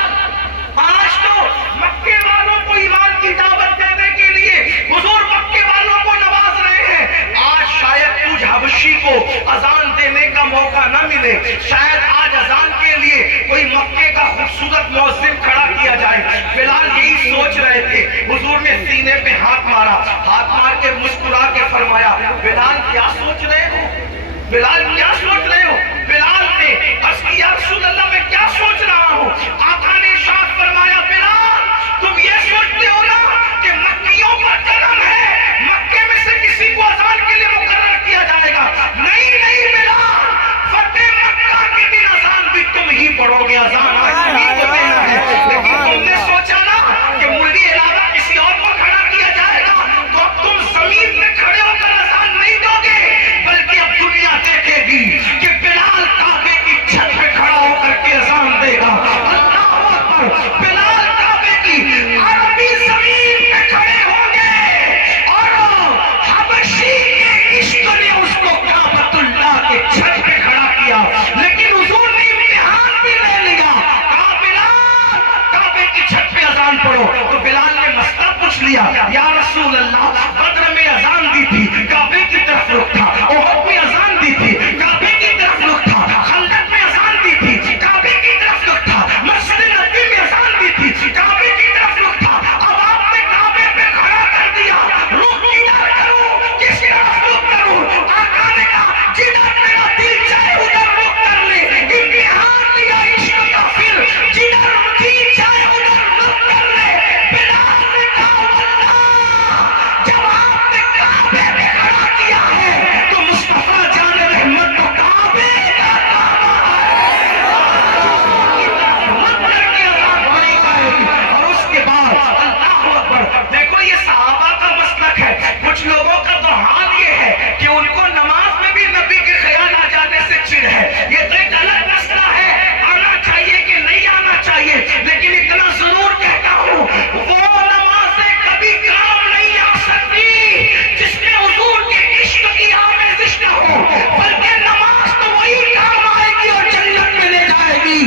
آج تو مکے والوں کو ایمان کی دعوت دینے کے لیے حضور مکے والوں کو نواز رہے ہیں، آج شاید تجھ حبشی کو اذان دینے کا موقع نہ ملے، شاید آج اذان کے لیے کوئی مکے کا خوبصورت مؤذن کھڑا کیا جائے۔ بلال یہی سوچ رہے تھے، حضور نے سینے پہ ہاتھ مارا، ہاتھ مار کے مسکرا کے فرمایا بلال کیا سوچ رہے ہو؟ بلال کیا سوچ رہے ہو؟ بلال نے عرض کی یا رسول اللہ میں کیا سوچ رہا ہوں؟ آقا نے ارشاد فرمایا بلال تم یہ سوچتے ہو نا کہ مکیوں پر کرم ہے، مکے میں سے کسی کو اذان کے لیے مقرر کیا جائے گا، نہیں نہیں بلال، فتح مکہ کے دن اذان بھی تم ہی پڑھو گے، اذان آج تمہیں کو دینا ہے، لیکن تم نے سوچا نا کہ ملکی علاوہ کسی اور کو کھڑا کیا جائے گا، تو اب تم زمین میں کھڑے ہو کر اذان نہیں دو گے، بلکہ اب دنیا دیکھے گی کہ بلال کعبے کی چھت پہ کھڑا ہو کر کے اذان دے گا، اللہ اکبر، بلال کعبے کی عربی زمین پہ کھڑے ہوں گے، اور حبشی کے عشق نے اس کو کعبۃ اللہ کے چھت پہ کھڑا کیا، لیکن حضور نے امتحان بھی لے لیا، کہا بلال کعبے کی چھت پہ اذان پڑھو، تو بلال نے مسئلہ پوچھ لیا یا رسول اللہ بدر میں اذان دی تھی کعبے کی طرف رخ تھا، احد میں اذان دی تھی کعبے کی طرف رخ تھا، خندق میں اذان دی تھی کعبے کی طرف رخ تھا، مسجد نبوی میں اذان دی تھی کعبے کی طرف رخ تھا، اب آپ نے کعبے پہ کھڑا کر دیا، رخ کدھر کروں کس طرف رخ کروں؟ آقا نے کہا جدھر میرا دل چاہے ادھر رخ کر لے، امتحان لیا عشق کا پھر جدھر دل چاہے ادھر رخ کر لے، بلال نے کہا واللہ جب آپ نے کعبے پہ کھڑا کیا ہے تو مصطفیٰ جان رحمت کو کعبے کا کعبہ ہے، مت کر کے اذان پڑھی جائے گی، اور اس کے بعد اللہ اکبر، دیکھو یہ صحابہ کا مسلک ہے، کچھ لوگوں کا تو حال یہ ہے کہ ان کو نماز میں بھی نبی کے خیال آ جانے سے چڑ ہے، یہ تو ایک الگ مسئلہ ہے، آنا چاہیے کہ نہیں آنا چاہیے، لیکن اتنا ضرور کہتا ہوں وہ نمازیں کبھی کام نہیں آ سکتی جس میں حضور کے عشق کی آمیزش نہ ہو، بلکہ نماز تو وہی کام آئے گی اور جنت میں لے جائے گی،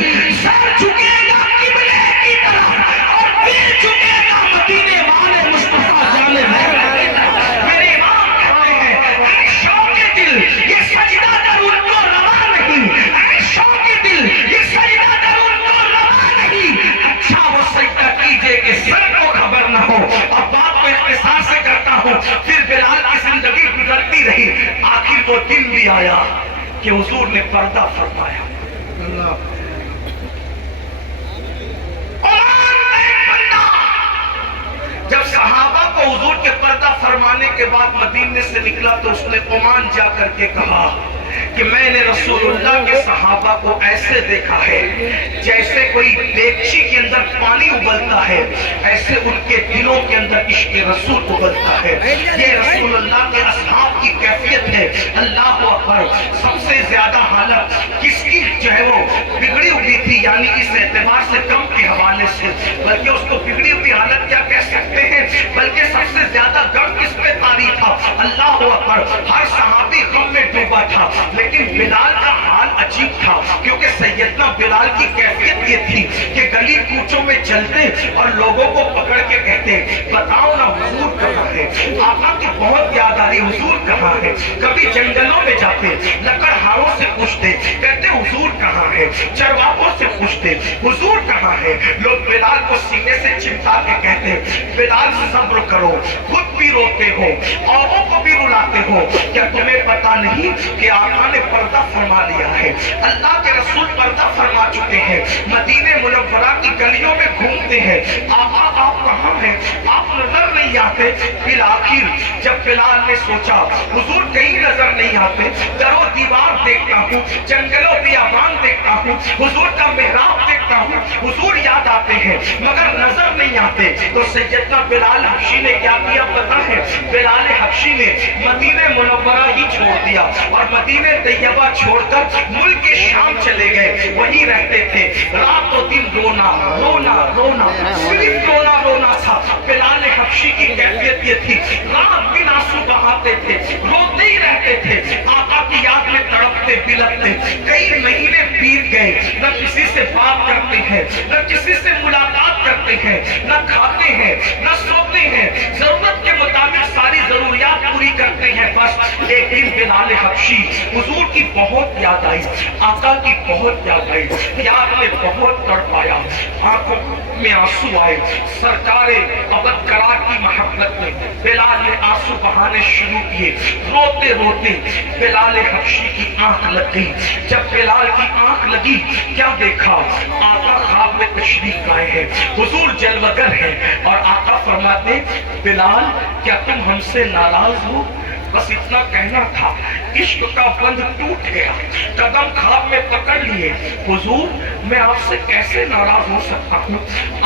سر جھکے گا قبلے کی طرف اور دل جھکے گا مدینے والے مصطفیٰ جانے میرے امام کہتے ہیں اے شوق دل یہ سجدہ در ان کو روا نہیں، اے شوق دل یہ سجدہ در ان کو روا نہیں، اچھا وہ سجدہ کیجئے کہ سر کو خبر نہ ہو۔ اب بات کو اختصار سے کرتا ہوں، پھر بلال کی زندگی گزرتی رہی، آخر وہ دن بھی آیا کہ حضور نے پردہ فرمایا، عمان کا ایک بندہ جب صحابہ کو حضور کے پردہ فرمانے کے بعد مدینے سے نکلا تو اس نے عمان جا کر کے کہا کہ میں نے رسول اللہ کے صحابہ کو ایسے دیکھا ہے جیسے کوئی دیگچی کے اندر پانی ابلتا ہے، ایسے ان کے دلوں کے اندر عشق رسول ابلتا ہے، یہ رسول اللہ کے اصحاب کی کیفیت ہے۔ اللہ اکبر، سب سے زیادہ حالت کس کی جو ہے وہ بگڑی ہوئی تھی، یعنی اس اعتبار سے کم کہ بلکہ اس کو بگڑی ہوئی حالت کیا کہہ سکتے ہیں، بلکہ سب سے زیادہ غم کس پہ طاری تھا؟ اللہ اکبر، ہر صحابی غم میں ڈوبا تھا، لیکن بلال کا حال عجیب تھا، کیونکہ سیدنا بلال کی کیفیت یہ تھی کہ گلی کوچوں میں چلتے اور لوگوں کو پکڑ کے کہتے بتاؤ نا حضور کہاں ہے؟ آقا کی بہت یاد آ رہی، حضور کہاں ہے؟ کبھی جنگلوں میں جاتے لکڑہاروں سے پوچھتے، کہتے حضور کہاں ہے؟ چرواہوں سے پوچھتے حضور کہاں ہے؟ لوگ بلال کو سینے سے چمٹا کے کہتے بلال صبر کرو، خود بھی روتے ہو، اوروں کو بھی رلاتے ہو، کیا تمہیں پتا نہیں کہ آقا نے پردہ فرما لیا ہے؟ اللہ کے رسول پردہ فرما چکے ہیں، مدینہ منورہ کی گلیوں میں گھومتے ہیں، آقا آپ کہاں ہیں؟ آپ نظر نہیں آتے۔ بالآخر جب بلال نے سوچا حضور کہیں نظر نہیں آتے، در و دیوار دیکھتا ہوں، جنگلوں بیابان دیکھتا ہوں، حضور کا محراب دیکھتا ہوں، حضور یاد آتے ہیں مگر نظر نہیں آتے، تو سیدنا بلال حبشی نے کیا کیا پتا ہے؟ بلال حبشی نے مدینہ منورہ ہی چھوڑ دیا اور مدینہ طیبہ چھوڑ کر ملک شام چلے گئے، وہیں رہتے تھے، رات و دن رونا رونا رونا، صرف رونا رونا تھا۔ بلال حبشی کی کیفیت یہ تھی، رات دن آنسو بہاتے تھے، روتے ہی رہتے تھے، آقا کی یاد میں تڑپتے بلکتے، کئی مہینے بیت گئے، نہ کسی سے بات کرتے ہیں، نہ کسی سے ملاقات کرتے ہیں، نہ کھاتے ہیں، نہ سوتے ہیں، ضرورت کے مطابق ساری ضروریات پوری کرتے ہیں بس۔ ایک دن بلال حبشی حضور کی بہت یاد آئی، آقا کی بہت یاد آئی، یاد میں بہت تڑپایا، آنکھوں میں آنسو آئے، سرکار ابد قرار کی محبت میں بلال نے آنسو بہانے شروع کیے، روتے روتے بلال حبشی کی آنکھ لگ گئی۔ جب بلال کی آنکھ لگی کیا دیکھا؟ آقا خواب میں تشریف لائے ہیں، حضور جلوگر ہیں، اور آقا فرماتے بلال کیا تم ہم سے ناراض ہو؟ بس اتنا کہنا تھا، عشق کا بند ٹوٹ گیا، قدم خواب میں پکڑ لیے، حضور میں آپ سے کیسے ناراض ہو سکتا ہوں؟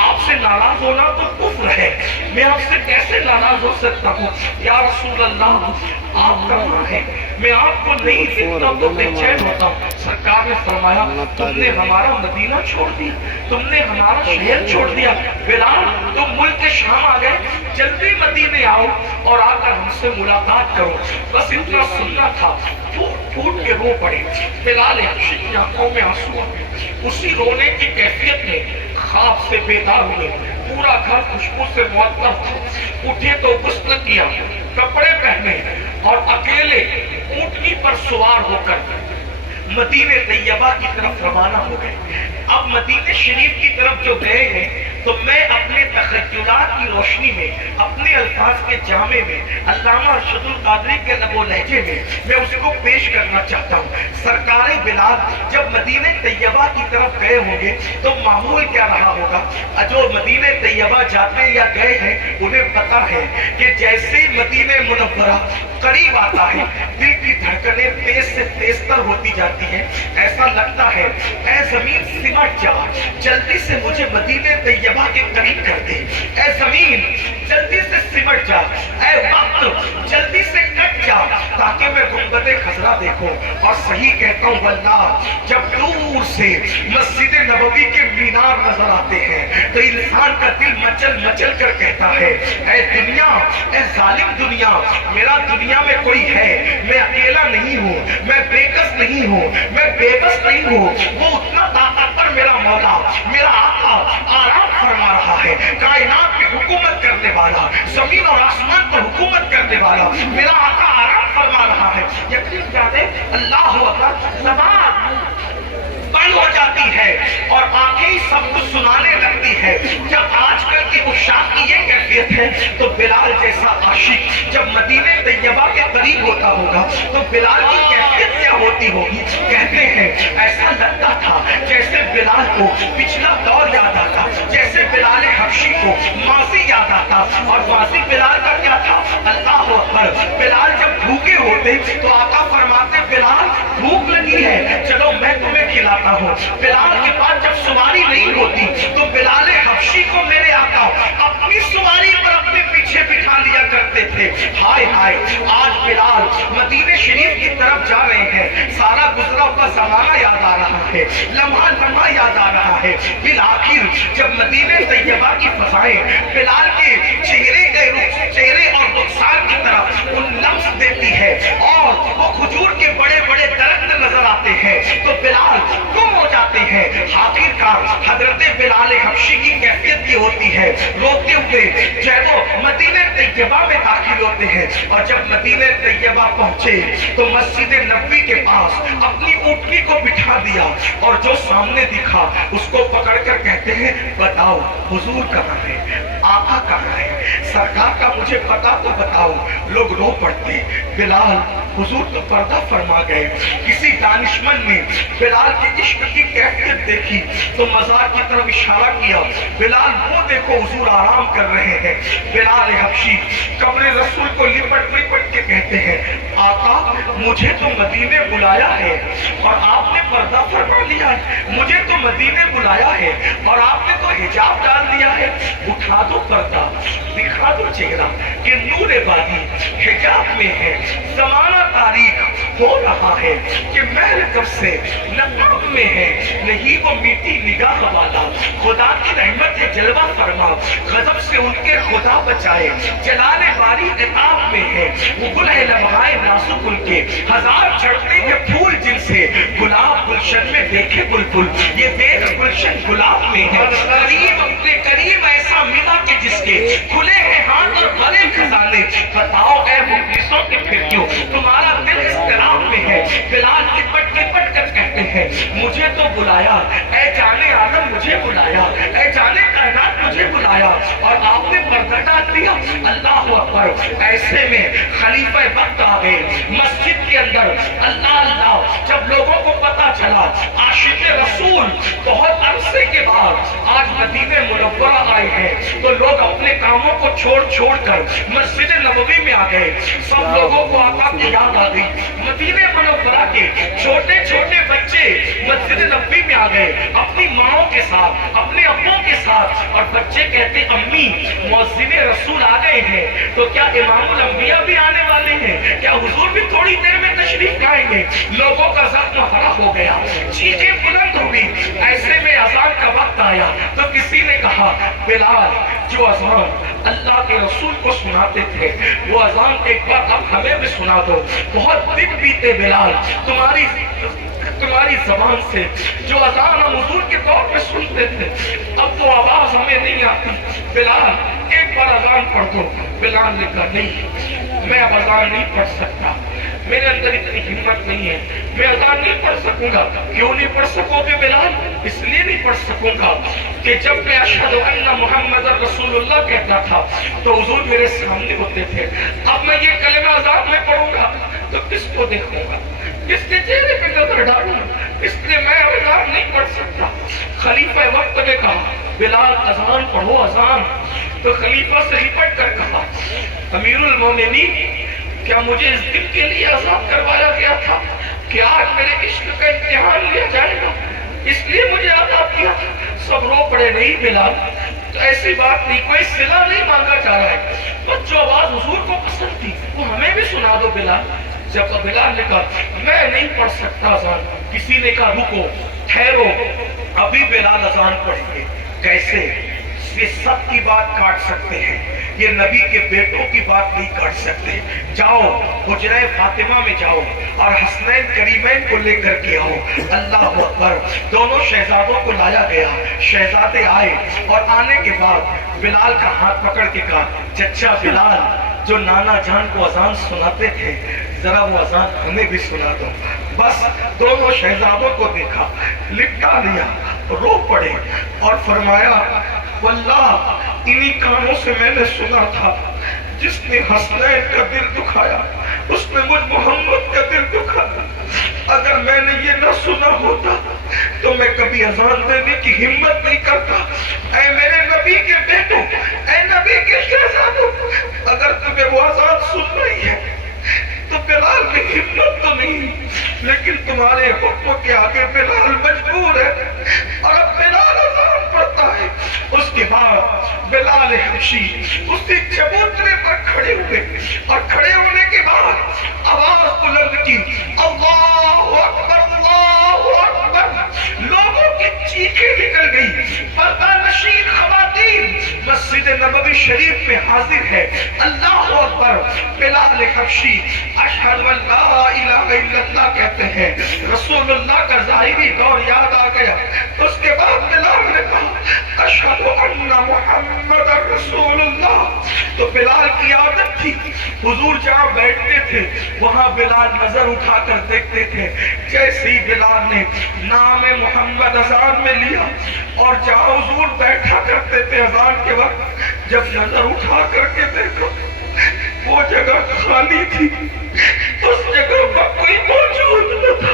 آپ سے ناراض ہونا تو کفر ہے، میں آپ سے کیسے ناراض ہو سکتا ہوں؟ یا رسول اللہ آپ کہاں ہیں؟ میں آپ کو نہیں دیکھتا تو بے چین ہوتا ہوں۔ سرکار نے فرمایا تم نے ہمارا مدینہ چھوڑ دیا، تم نے ہمارا شہر چھوڑ دیا، بلال تم ملک شام آ گئے، جلدی مدینے آؤ اور آ کر ہم سے ملاقات کرو۔ بس اتنا سننا تھا، پھوٹ پھوٹ کے رو پڑے۔ بلال حبشی کی آنکھوں میں آنسو آ گئے، اسی رونے کی کیفیت میں خواب سے بیدار ہوئے، پورا گھر خوشبو سے معطر تھا، اٹھے تو غسل کیا، کپڑے پہنے اور اکیلے اونٹنی پر سوار ہو کر مدینہ طیبہ کی طرف روانہ ہو گئے۔ اب مدینہ شریف کی طرف جو گئے ہیں تو میں اپنے تخیلات کی روشنی میں، اپنے الفاظ کے جامع میں، علامہ ارشد القادری کے لب و لہجے میں اس کو پیش کرنا چاہتا ہوں۔ سرکار بلال جب مدینہ طیبہ کی طرف گئے ہوں گے تو ماحول کیا رہا ہوگا؟ جو مدینہ طیبہ جاتے یا گئے ہیں انہیں پتا ہے کہ جیسے مدینہ منورہ قریب آتا ہے دل کی دھڑکنیں تیز سے تیز تر ہوتی جاتی ہیں، ایسا لگتا ہے اے زمین سمٹ جا، جلدی سے مجھے مدینہ طیبہ کے قریب کر دے، اے زمین جلدی سے سمٹ جا، اے وقت جلدی سے کٹ جا تاکہ میں گنبد خضرا دیکھوں۔ اور صحیح کہتا ہوں واللہ جب دور سے مسجد نبوی کے مینار نظر آتے ہیں تو انسان کا دل مچل مچل کر کہتا ہے اے دنیا، اے ظالم دنیا، میرا دنیا میں کوئی ہے، میں اکیلا نہیں ہوں، میں بے کس نہیں ہوں، میں بے بس نہیں ہوں، وہ اتنا طاقتور میرا مولا، میرا آقا آرام فرما رہا ہے، کائنات پہ حکومت کرنے والا، زمین اور آسمان پر حکومت کرنے والا میرا آقا آرام فرما رہا ہے۔ یقین جانے اللہ اکبر، زبان بند ہو جاتی ہے اور آنکھیں ہی سب کچھ سنانے لگتی ہے۔ جب آج کل کے عشاق کی یہ کیفیت ہے تو بلال جیسا عاشق جب مدینہ طیبہ کے قریب ہوتا ہوگا تو بلال کی کیفیت کیا ہوتی ہوگی؟ کہتے ہیں ایسا لگتا تھا جیسے بلال کو پچھلا دور یاد آتا، جیسے بلال حبشی کو ماضی یاد آتا، اور ماضی بلال کا کیا تھا؟ اللہ اکبر، بلال جب بھوکے ہوتے تو آقا فرماتے بلال بھوک لگی ہے چلو میں تمہیں کھلاتا ہوں۔ بلال کے پاس جب سواری نہیں ہوتی تو بلال حبشی کو میرے آقا اپنی سواری پر اپنے پیچھے بٹھا لیا کرتے تھے۔ ہائے ہائے، آج بلال مدینہ شریف کی طرف جا رہے ہیں، سارا گزرا ہوا زمانہ یاد آ رہا ہے، لمحہ لمحہ یاد آ رہا ہے۔ بالآخر جب مدینہ طیبہ کی فضائیں بلال کے چہرے اور رخسار کی طرف ان لمس دیتی ہے اور وہ کھجور کے بڑے بڑے درخت نظر آتے ہیں تو بلال گم ہو جاتے ہیں۔ آخرکار حضرت بلال حبشی کی کیفیت یہ ہوتی ہے، روتے ہوئے جو ہے وہ مدینہ طیبہ میں داخل ہوتے ہیں، اور جب مدینہ طیبہ پہنچے تو مسجد نبوی کے پاس اپنی اونٹنی کو بٹھا دیا اور جو سامنے دکھا اس کو پکڑ کر کہتے ہیں بتاؤ حضور کہاں ہے، آقا کہاں ہے، سرکار کا مجھے پتا تو بتاؤ۔ لوگ رو پڑتے، بلال حضور تو پردہ فرما گئے۔ کسی دانشمند نے بلال کے عشق کی کیفیت دیکھی تو مزار کی طرف اشارہ کیا، بلال وہ دیکھو حضور آرام کر رہے ہیں۔ بلال حبشی قبر رسول کو لپٹ لپٹ کے کہتے ہیں آقا مجھے تو مدینے بلایا ہے اور آپ نے پردہ فرما لیا ہے، مجھے تو مدینے بلایا ہے اور آپ نے تو حجاب ڈال دیا ہے، اٹھا دو پردہ دکھا دو چہرہ کہ نور بانی حجاب میں ہے۔ زمانہ تاریخ ہو رہا ہے کہ مہر کب سے نقاب میں ہے، نہیں وہ میٹھی نگاہ والا، خدا کی رحمت ہے جلوہ فرما، غضب سے ان کے خدا بچائے، جلال باری عتاب میں ہے۔ وہ گل ہے لمحائے نازک ان کے، ہزار چڑھتے ہیں پھول جن سے، گلاب گلشن میں دیکھے بلبل، یہ دیکھ گلشن گلاب میں ہے۔ کریم اپنے کریم ایسا ملا کہ جس کے کھلے ہیں ہاتھ اور بھرے خزانے، بتاؤ اے مخلصوں کے پھر کیوں تمہارا دل اس طرح میں ہے۔ بلال لپٹ لپٹ کر کہتے ہیں مجھے تو بلایا، اے جانے عالم مجھے بلایا، اے جانے کائنات مجھے بلایا اور آپ نے پردہ ڈال دیا۔ اللہ اکبر۔ ایسے میں خلیفہ وقت آ گئے مسجد کے اندر، اللہ اللہ جب لوگوں کو پتا چلا عاشق رسول بہت عرصے کے بعد آج مدینہ منورہ آئے ہیں تو لوگ اپنے کاموں کو چھوڑ کر مسجد نبوی میں آ گئے۔ سب لوگوں کو آقا کی یاد آ گئی، مدینہ منورہ کے چھوٹے چھوٹے بچے مسجد نبوی میں آ گئے اپنی ماؤں کے ساتھ، اپنے ابوں کے ساتھ، اور بچے کہتے امی مؤذن رسول آ گئے ہیں تو کیا امام الانبیاء بھی آنے والے ہیں، کیا حضور بھی تھوڑی دیر میں تشریف لائیں گے؟ لوگوں کا زخم ہرا ہو گیا، چیخیں بلند ہوئی۔ ایسے میں اذان کا وقت آیا تو کسی نے کہا بلال جو اذان اللہ کے رسول کو سناتے تھے وہ اذان ایک بار اب ہمیں بھی سنا دو۔ بہت دن بیتے بلال تمہاری زبان سے جو اذان ہم حضور کے دور میں سنتے تھے اب تو آواز ہمیں نہیں آتی، بلال ایک بار اذان پڑھ دو۔ بلال نے کہا نہیں میں اب اذان نہیں پڑھ سکتا، میرے اندر اتنی ہمت نہیں ہے، میں اذان نہیں پڑھ سکوں گا۔ کیوں نہیں پڑھ سکو گے بلال؟ اس لیے نہیں پڑھ سکوں گا کہ جب میں اشہد ان محمد رسول اللہ کہتا تھا تو حضور میرے سامنے ہوتے تھے، اب میں یہ کلمہ اذان میں پڑھوں گا تو کس کو دیکھوں گا، کس کے چہرے پہ نظر ڈالوں، اس لیے میں اذان نہیں پڑھ سکتا۔ خلیفہ وقت نے کہا بلال اذان پڑھو اذان، تو خلیفہ سے لپٹ کر کہا امیر المومنین کیا مجھے اس دن کے لیے عذاب کروایا گیا تھا کہ آج میرے عشق کا امتحان لیا جائے گا، اس لیے مجھے عذاب کیا؟ سب رو پڑے نہیں بلال تو ایسی بات نہیں، کوئی صلہ نہیں مانگا جا رہا ہے، بس جو آواز حضور کو پسند تھی وہ ہمیں بھی سنا دو بلال۔ جب بلال نے کہا میں نہیں پڑھ سکتا اذان، کسی نے کہا رکو ٹھہرو ابھی بلال اذان پڑھیں گے۔ کیسے؟ یہ سب کی بات کاٹ سکتے ہیں، یہ نبی کے بیٹوں کی بات نہیں کاٹ سکتے۔ جاؤ حجرہ فاطمہ میں جاؤ اور حسنین کریمین کو لے کر کے آؤ۔ اللہ اکبر۔ دونوں شہزادوں کو لایا گیا، شہزادے آئے اور آنے کے بعد بلال کا ہاتھ پکڑ کے کہا چچا بلال جو نانا جان کو اذان سناتے تھے ذرا وہ اذان ہمیں بھی سنا دو۔ بس دونوں شہزادوں کو دیکھا، لپٹا لیا، رو پڑے اور فرمایا واللہ انہی کانوں سے میں نے سنا تھا جس نے حسنین کا دل دکھایا اس نے مجھ محمد کا دل دکھایا۔ اگر میں نے یہ نہ سنا ہوتا تو میں کبھی اذان دینے کی ہمت نہیں کرتا۔ اے میرے نبی کے بیٹوں، اے نبی کے شہزادوں، اگر تمہیں وہ اذان سن رہی ہے تو بلال میں ہمت تو نہیں، لیکن تمہارے حکم کے آگے بلال مجبور ہے اور اب بلال اذان پڑھتا ہے۔ اس کے بعد بلال حبشی اسی چبوترے پر کھڑے ہوئے اور کھڑے ہونے کے بعد آواز بلند کی اللہ اکبر اللہ اکبر۔ لوگوں کی چیخیں نکل نکل گئی. پردہ نشین خواتین مسجد نبوی شریف میں حاضر ہے. اللہ اکبر. بلال حبشی اشہد ان لا الہ الا اللہ کہتے ہیں. رسول اللہ کا ظاہری دور یاد آ گیا. اس کے بعد بلال نے کہا اشہد ان محمد رسول اللہ. تو بلال کی عادت تھی حضور جہاں بیٹھتے تھے وہاں بلال نظر اٹھا کر دیکھتے تھے. جیسے ہی بلال نے نام محمد اذان میں لیا اور جہاں حضور بیٹھا کرتے تھے اذان کے وقت جب نظر اٹھا کر کے دیکھو وہ جگہ خالی تھی. اس جگہ پر کوئی موجود نہ تھا.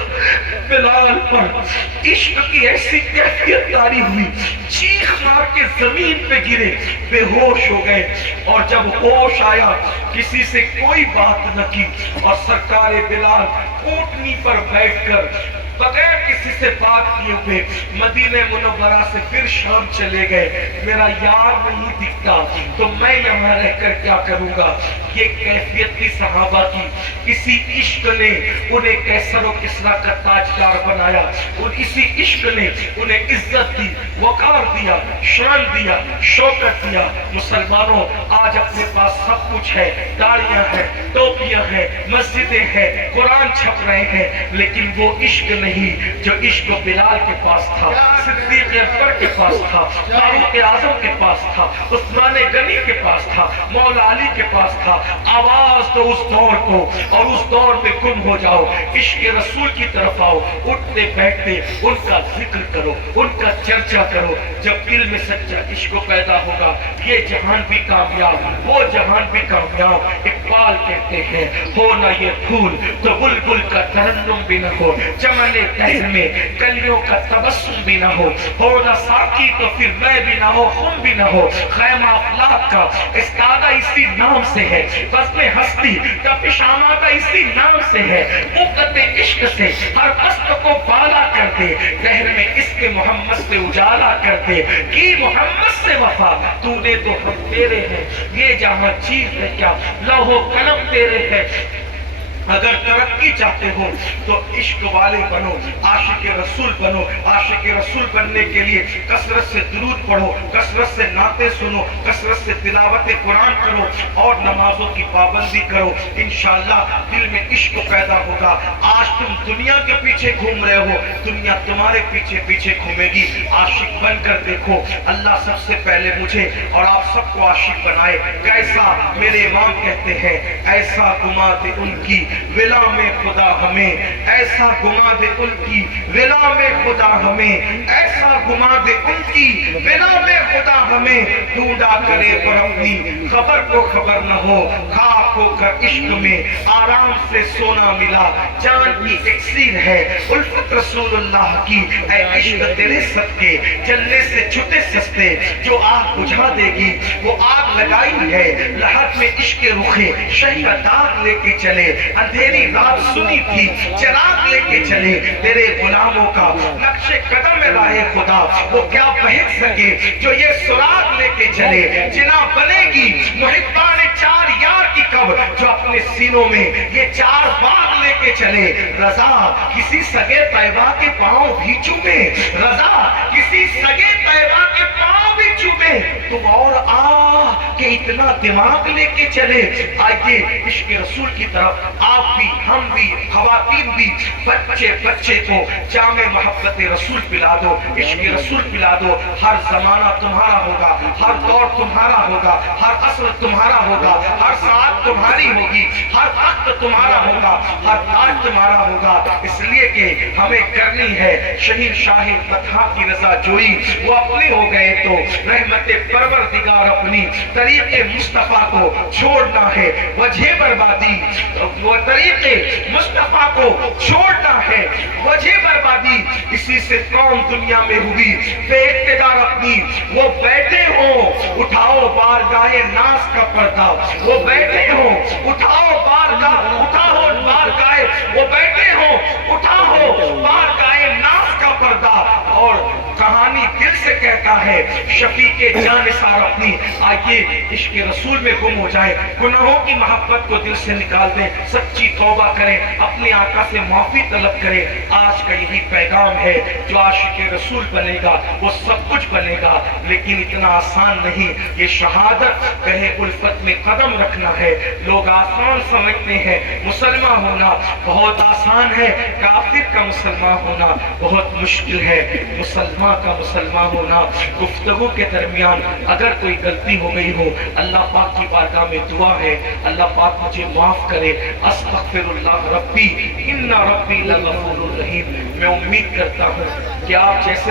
بلال پر عشق کی ایسی کیفیت طاری ہوئی. چیخ مار کے زمین پہ گرے بے ہوش ہو گئے. اور جب ہوش آیا کسی سے کوئی بات نہ کی اور سرکار بلال اونٹنی پر بیٹھ کر بغیر کسی سے بات کیے ہوئے مدینہ منورہ سے پھر شام چلے گئے. میرا یار نہیں دکھتا تو میں یہاں رہ کر کیا کروں گا. یہ کیفیت تھی صحابہ کی. اسی عشق نے انہیں کیسر و کسریٰ کا تاجدار بنایا. اور اسی عشق نے انہیں عزت دی, وقار دیا, شان دیا, شوکت دیا. مسلمانوں آج اپنے پاس سب کچھ ہے, داڑیاں ہیں, ٹوپیاں ہیں, مسجدیں ہیں, قرآن چھپ رہے ہیں, لیکن وہ عشق نہیں جو عشق بلال کے پاس تھا, صدیق اکبر کے پاس تھا, فاروق اعظم کے پاس تھا, عثمان غنی کے پاس تھا, مولا علی کے پاس تھا. آواز دو اس دور کو اور اس دور میں گم ہو جاؤ. عشق رسول کی طرف آؤ, اٹھتے بیٹھتے ان کا ذکر کرو, ان کا چرچا کرو. جب دل میں سچا عشق پیدا ہوگا یہ جہان بھی کامیاب, وہ جہان بھی کامیاب. اقبال کہتے ہیں ہو نہ یہ پھول تو بلبل کا ترنم بھی نہ ہو, چمن دہر میں کلیوں کا تبسم بھی نہ ہو نہ ساقی تو پھر میں بھی نہ ہو, خم بھی نہ ہو. خیمہ افلاک کا استادہ اسی نام سے ہے, بزم ہستی کا پیشامادہ اسی نام سے ہے. موقت عشق سے ہر پست کو بالا کر دے, دہر میں اس کے محمد سے اجالا کر دے. کی محمد سے وفا تو نے تو ہم تیرے ہیں, یہ جہاں چیز ہے کیا لوح و قلم تیرے ہے. اگر ترقی چاہتے ہو تو عشق والے بنو, عاشق رسول بنو. عاشق رسول بننے کے لیے کثرت سے درود پڑھو, کثرت سے نعتیں سنو, کثرت سے تلاوت قرآن کرو اور نمازوں کی پابندی کرو. انشاءاللہ دل میں عشق پیدا ہوگا. آج تم دنیا کے پیچھے گھوم رہے ہو, دنیا تمہارے پیچھے پیچھے گھومے گی. عاشق بن کر دیکھو. اللہ سب سے پہلے مجھے اور آپ سب کو عاشق بنائے. کیسا میرے امام کہتے ہیں ایسا گما دے ان کی ولا میں خدا ہمیں, ایسا گما دے ان کی ولا میں خدا ہمیں, ایسا گما دے ان کی ولا میں خدا ہمیں. ڈھونڈا کرے پر اپنی خبر کو خبر نہ ہو, خاک ہو کر عشق میں آرام سے سونا ملا. جان کی اکسیر ہے الفت رسول اللہ کی, اے عشق تیرے صدقے جلنے سے چھٹے سستے. جو آگ بجھا دے گی وہ آگ لگائی ہے, لہر میں عشق رخے شہ کا داغ لے کے چلے. اندھیری رات سنی تھی چراغ لے کے چلے. تیرے غلاموں کا نقش قدم راہ خدا وہ کیا پہنچ سکے جو یہ سراغ لے کے چلے. جنا بنے گی محبان چار یار کی کب جو اپنے سینوں میں یہ چار باغ لے کے چلے. رضا کسی سگے طیبہ کے پاؤں بھی چومے, رضا کسی سگے طیبہ کے پاؤں بھی چومے. تم اور کہ اتنا دماغ لے کے چلے. آئیے عشق رسول کی طرف آپ بھی, ہم بھی, خواتین بھی, بچے کو جامع محبت رسول پلا دو, عشق رسول پلا دو. ہر زمانہ تمہارا ہوگا, ہر دور تمہارا ہوگا, ہر عصر تمہارا ہوگا, ہر ساعت تمہاری ہوگی, ہر وقت تمہارا ہوگا, ہر تاج تمہارا ہوگا. اس لیے کہ ہمیں کرنی ہے شہین شاہ فتح کی رضا جوئی. وہ اپنے ہو گئے تو رحمت پروردگار اپنی طریق مصطفیٰ کو چھوڑنا ہے وجہ بربادی. وہ طریق مصطفیٰ کو چھوڑنا ہے وجہ بربادی. اسی سے قوم دنیا میں ہوئی بے اقتدار اپنی. وہ بیٹھے ہوں اٹھاؤ بارگاہ ناز کا پردہ, وہ بیٹھے ہوں اٹھاؤ بارگاہ وہ بیٹھے ہوں اٹھاؤ بارگاہ ناز کا پردہ. اور کہانی دل سے کہتا طریقہ ہے شفیق جانثار اپنی آئیے عشق رسول میں گم ہو جائے، گناہوں کی محبت کو دل سے نکال دیں، سچی توبہ کریں، اپنے آقا سے معافی طلب کریں۔ آج کا یہی پیغام ہے، جو عاشق رسول بنے گا وہ سب کچھ بنے گا، لیکن اتنا آسان نہیں۔ یہ شہادت کہے الفت میں قدم رکھنا ہے۔ لوگ آسان سمجھتے ہیں مسلمان ہونا بہت آسان ہے، کافر کا مسلمان ہونا بہت مشکل ہے۔ مسلمان کا مسلمان ہونا، گفتگو کے درمیان اگر کوئی غلطی ہو گئی ہو، اللہ پاک کی بارگاہ میں دعا ہے اللہ پاک مجھے معاف کرے، استغفر اللہ ربی ان ربی لغفور رحیم۔ میں امید کرتا ہوں کہ آپ جیسے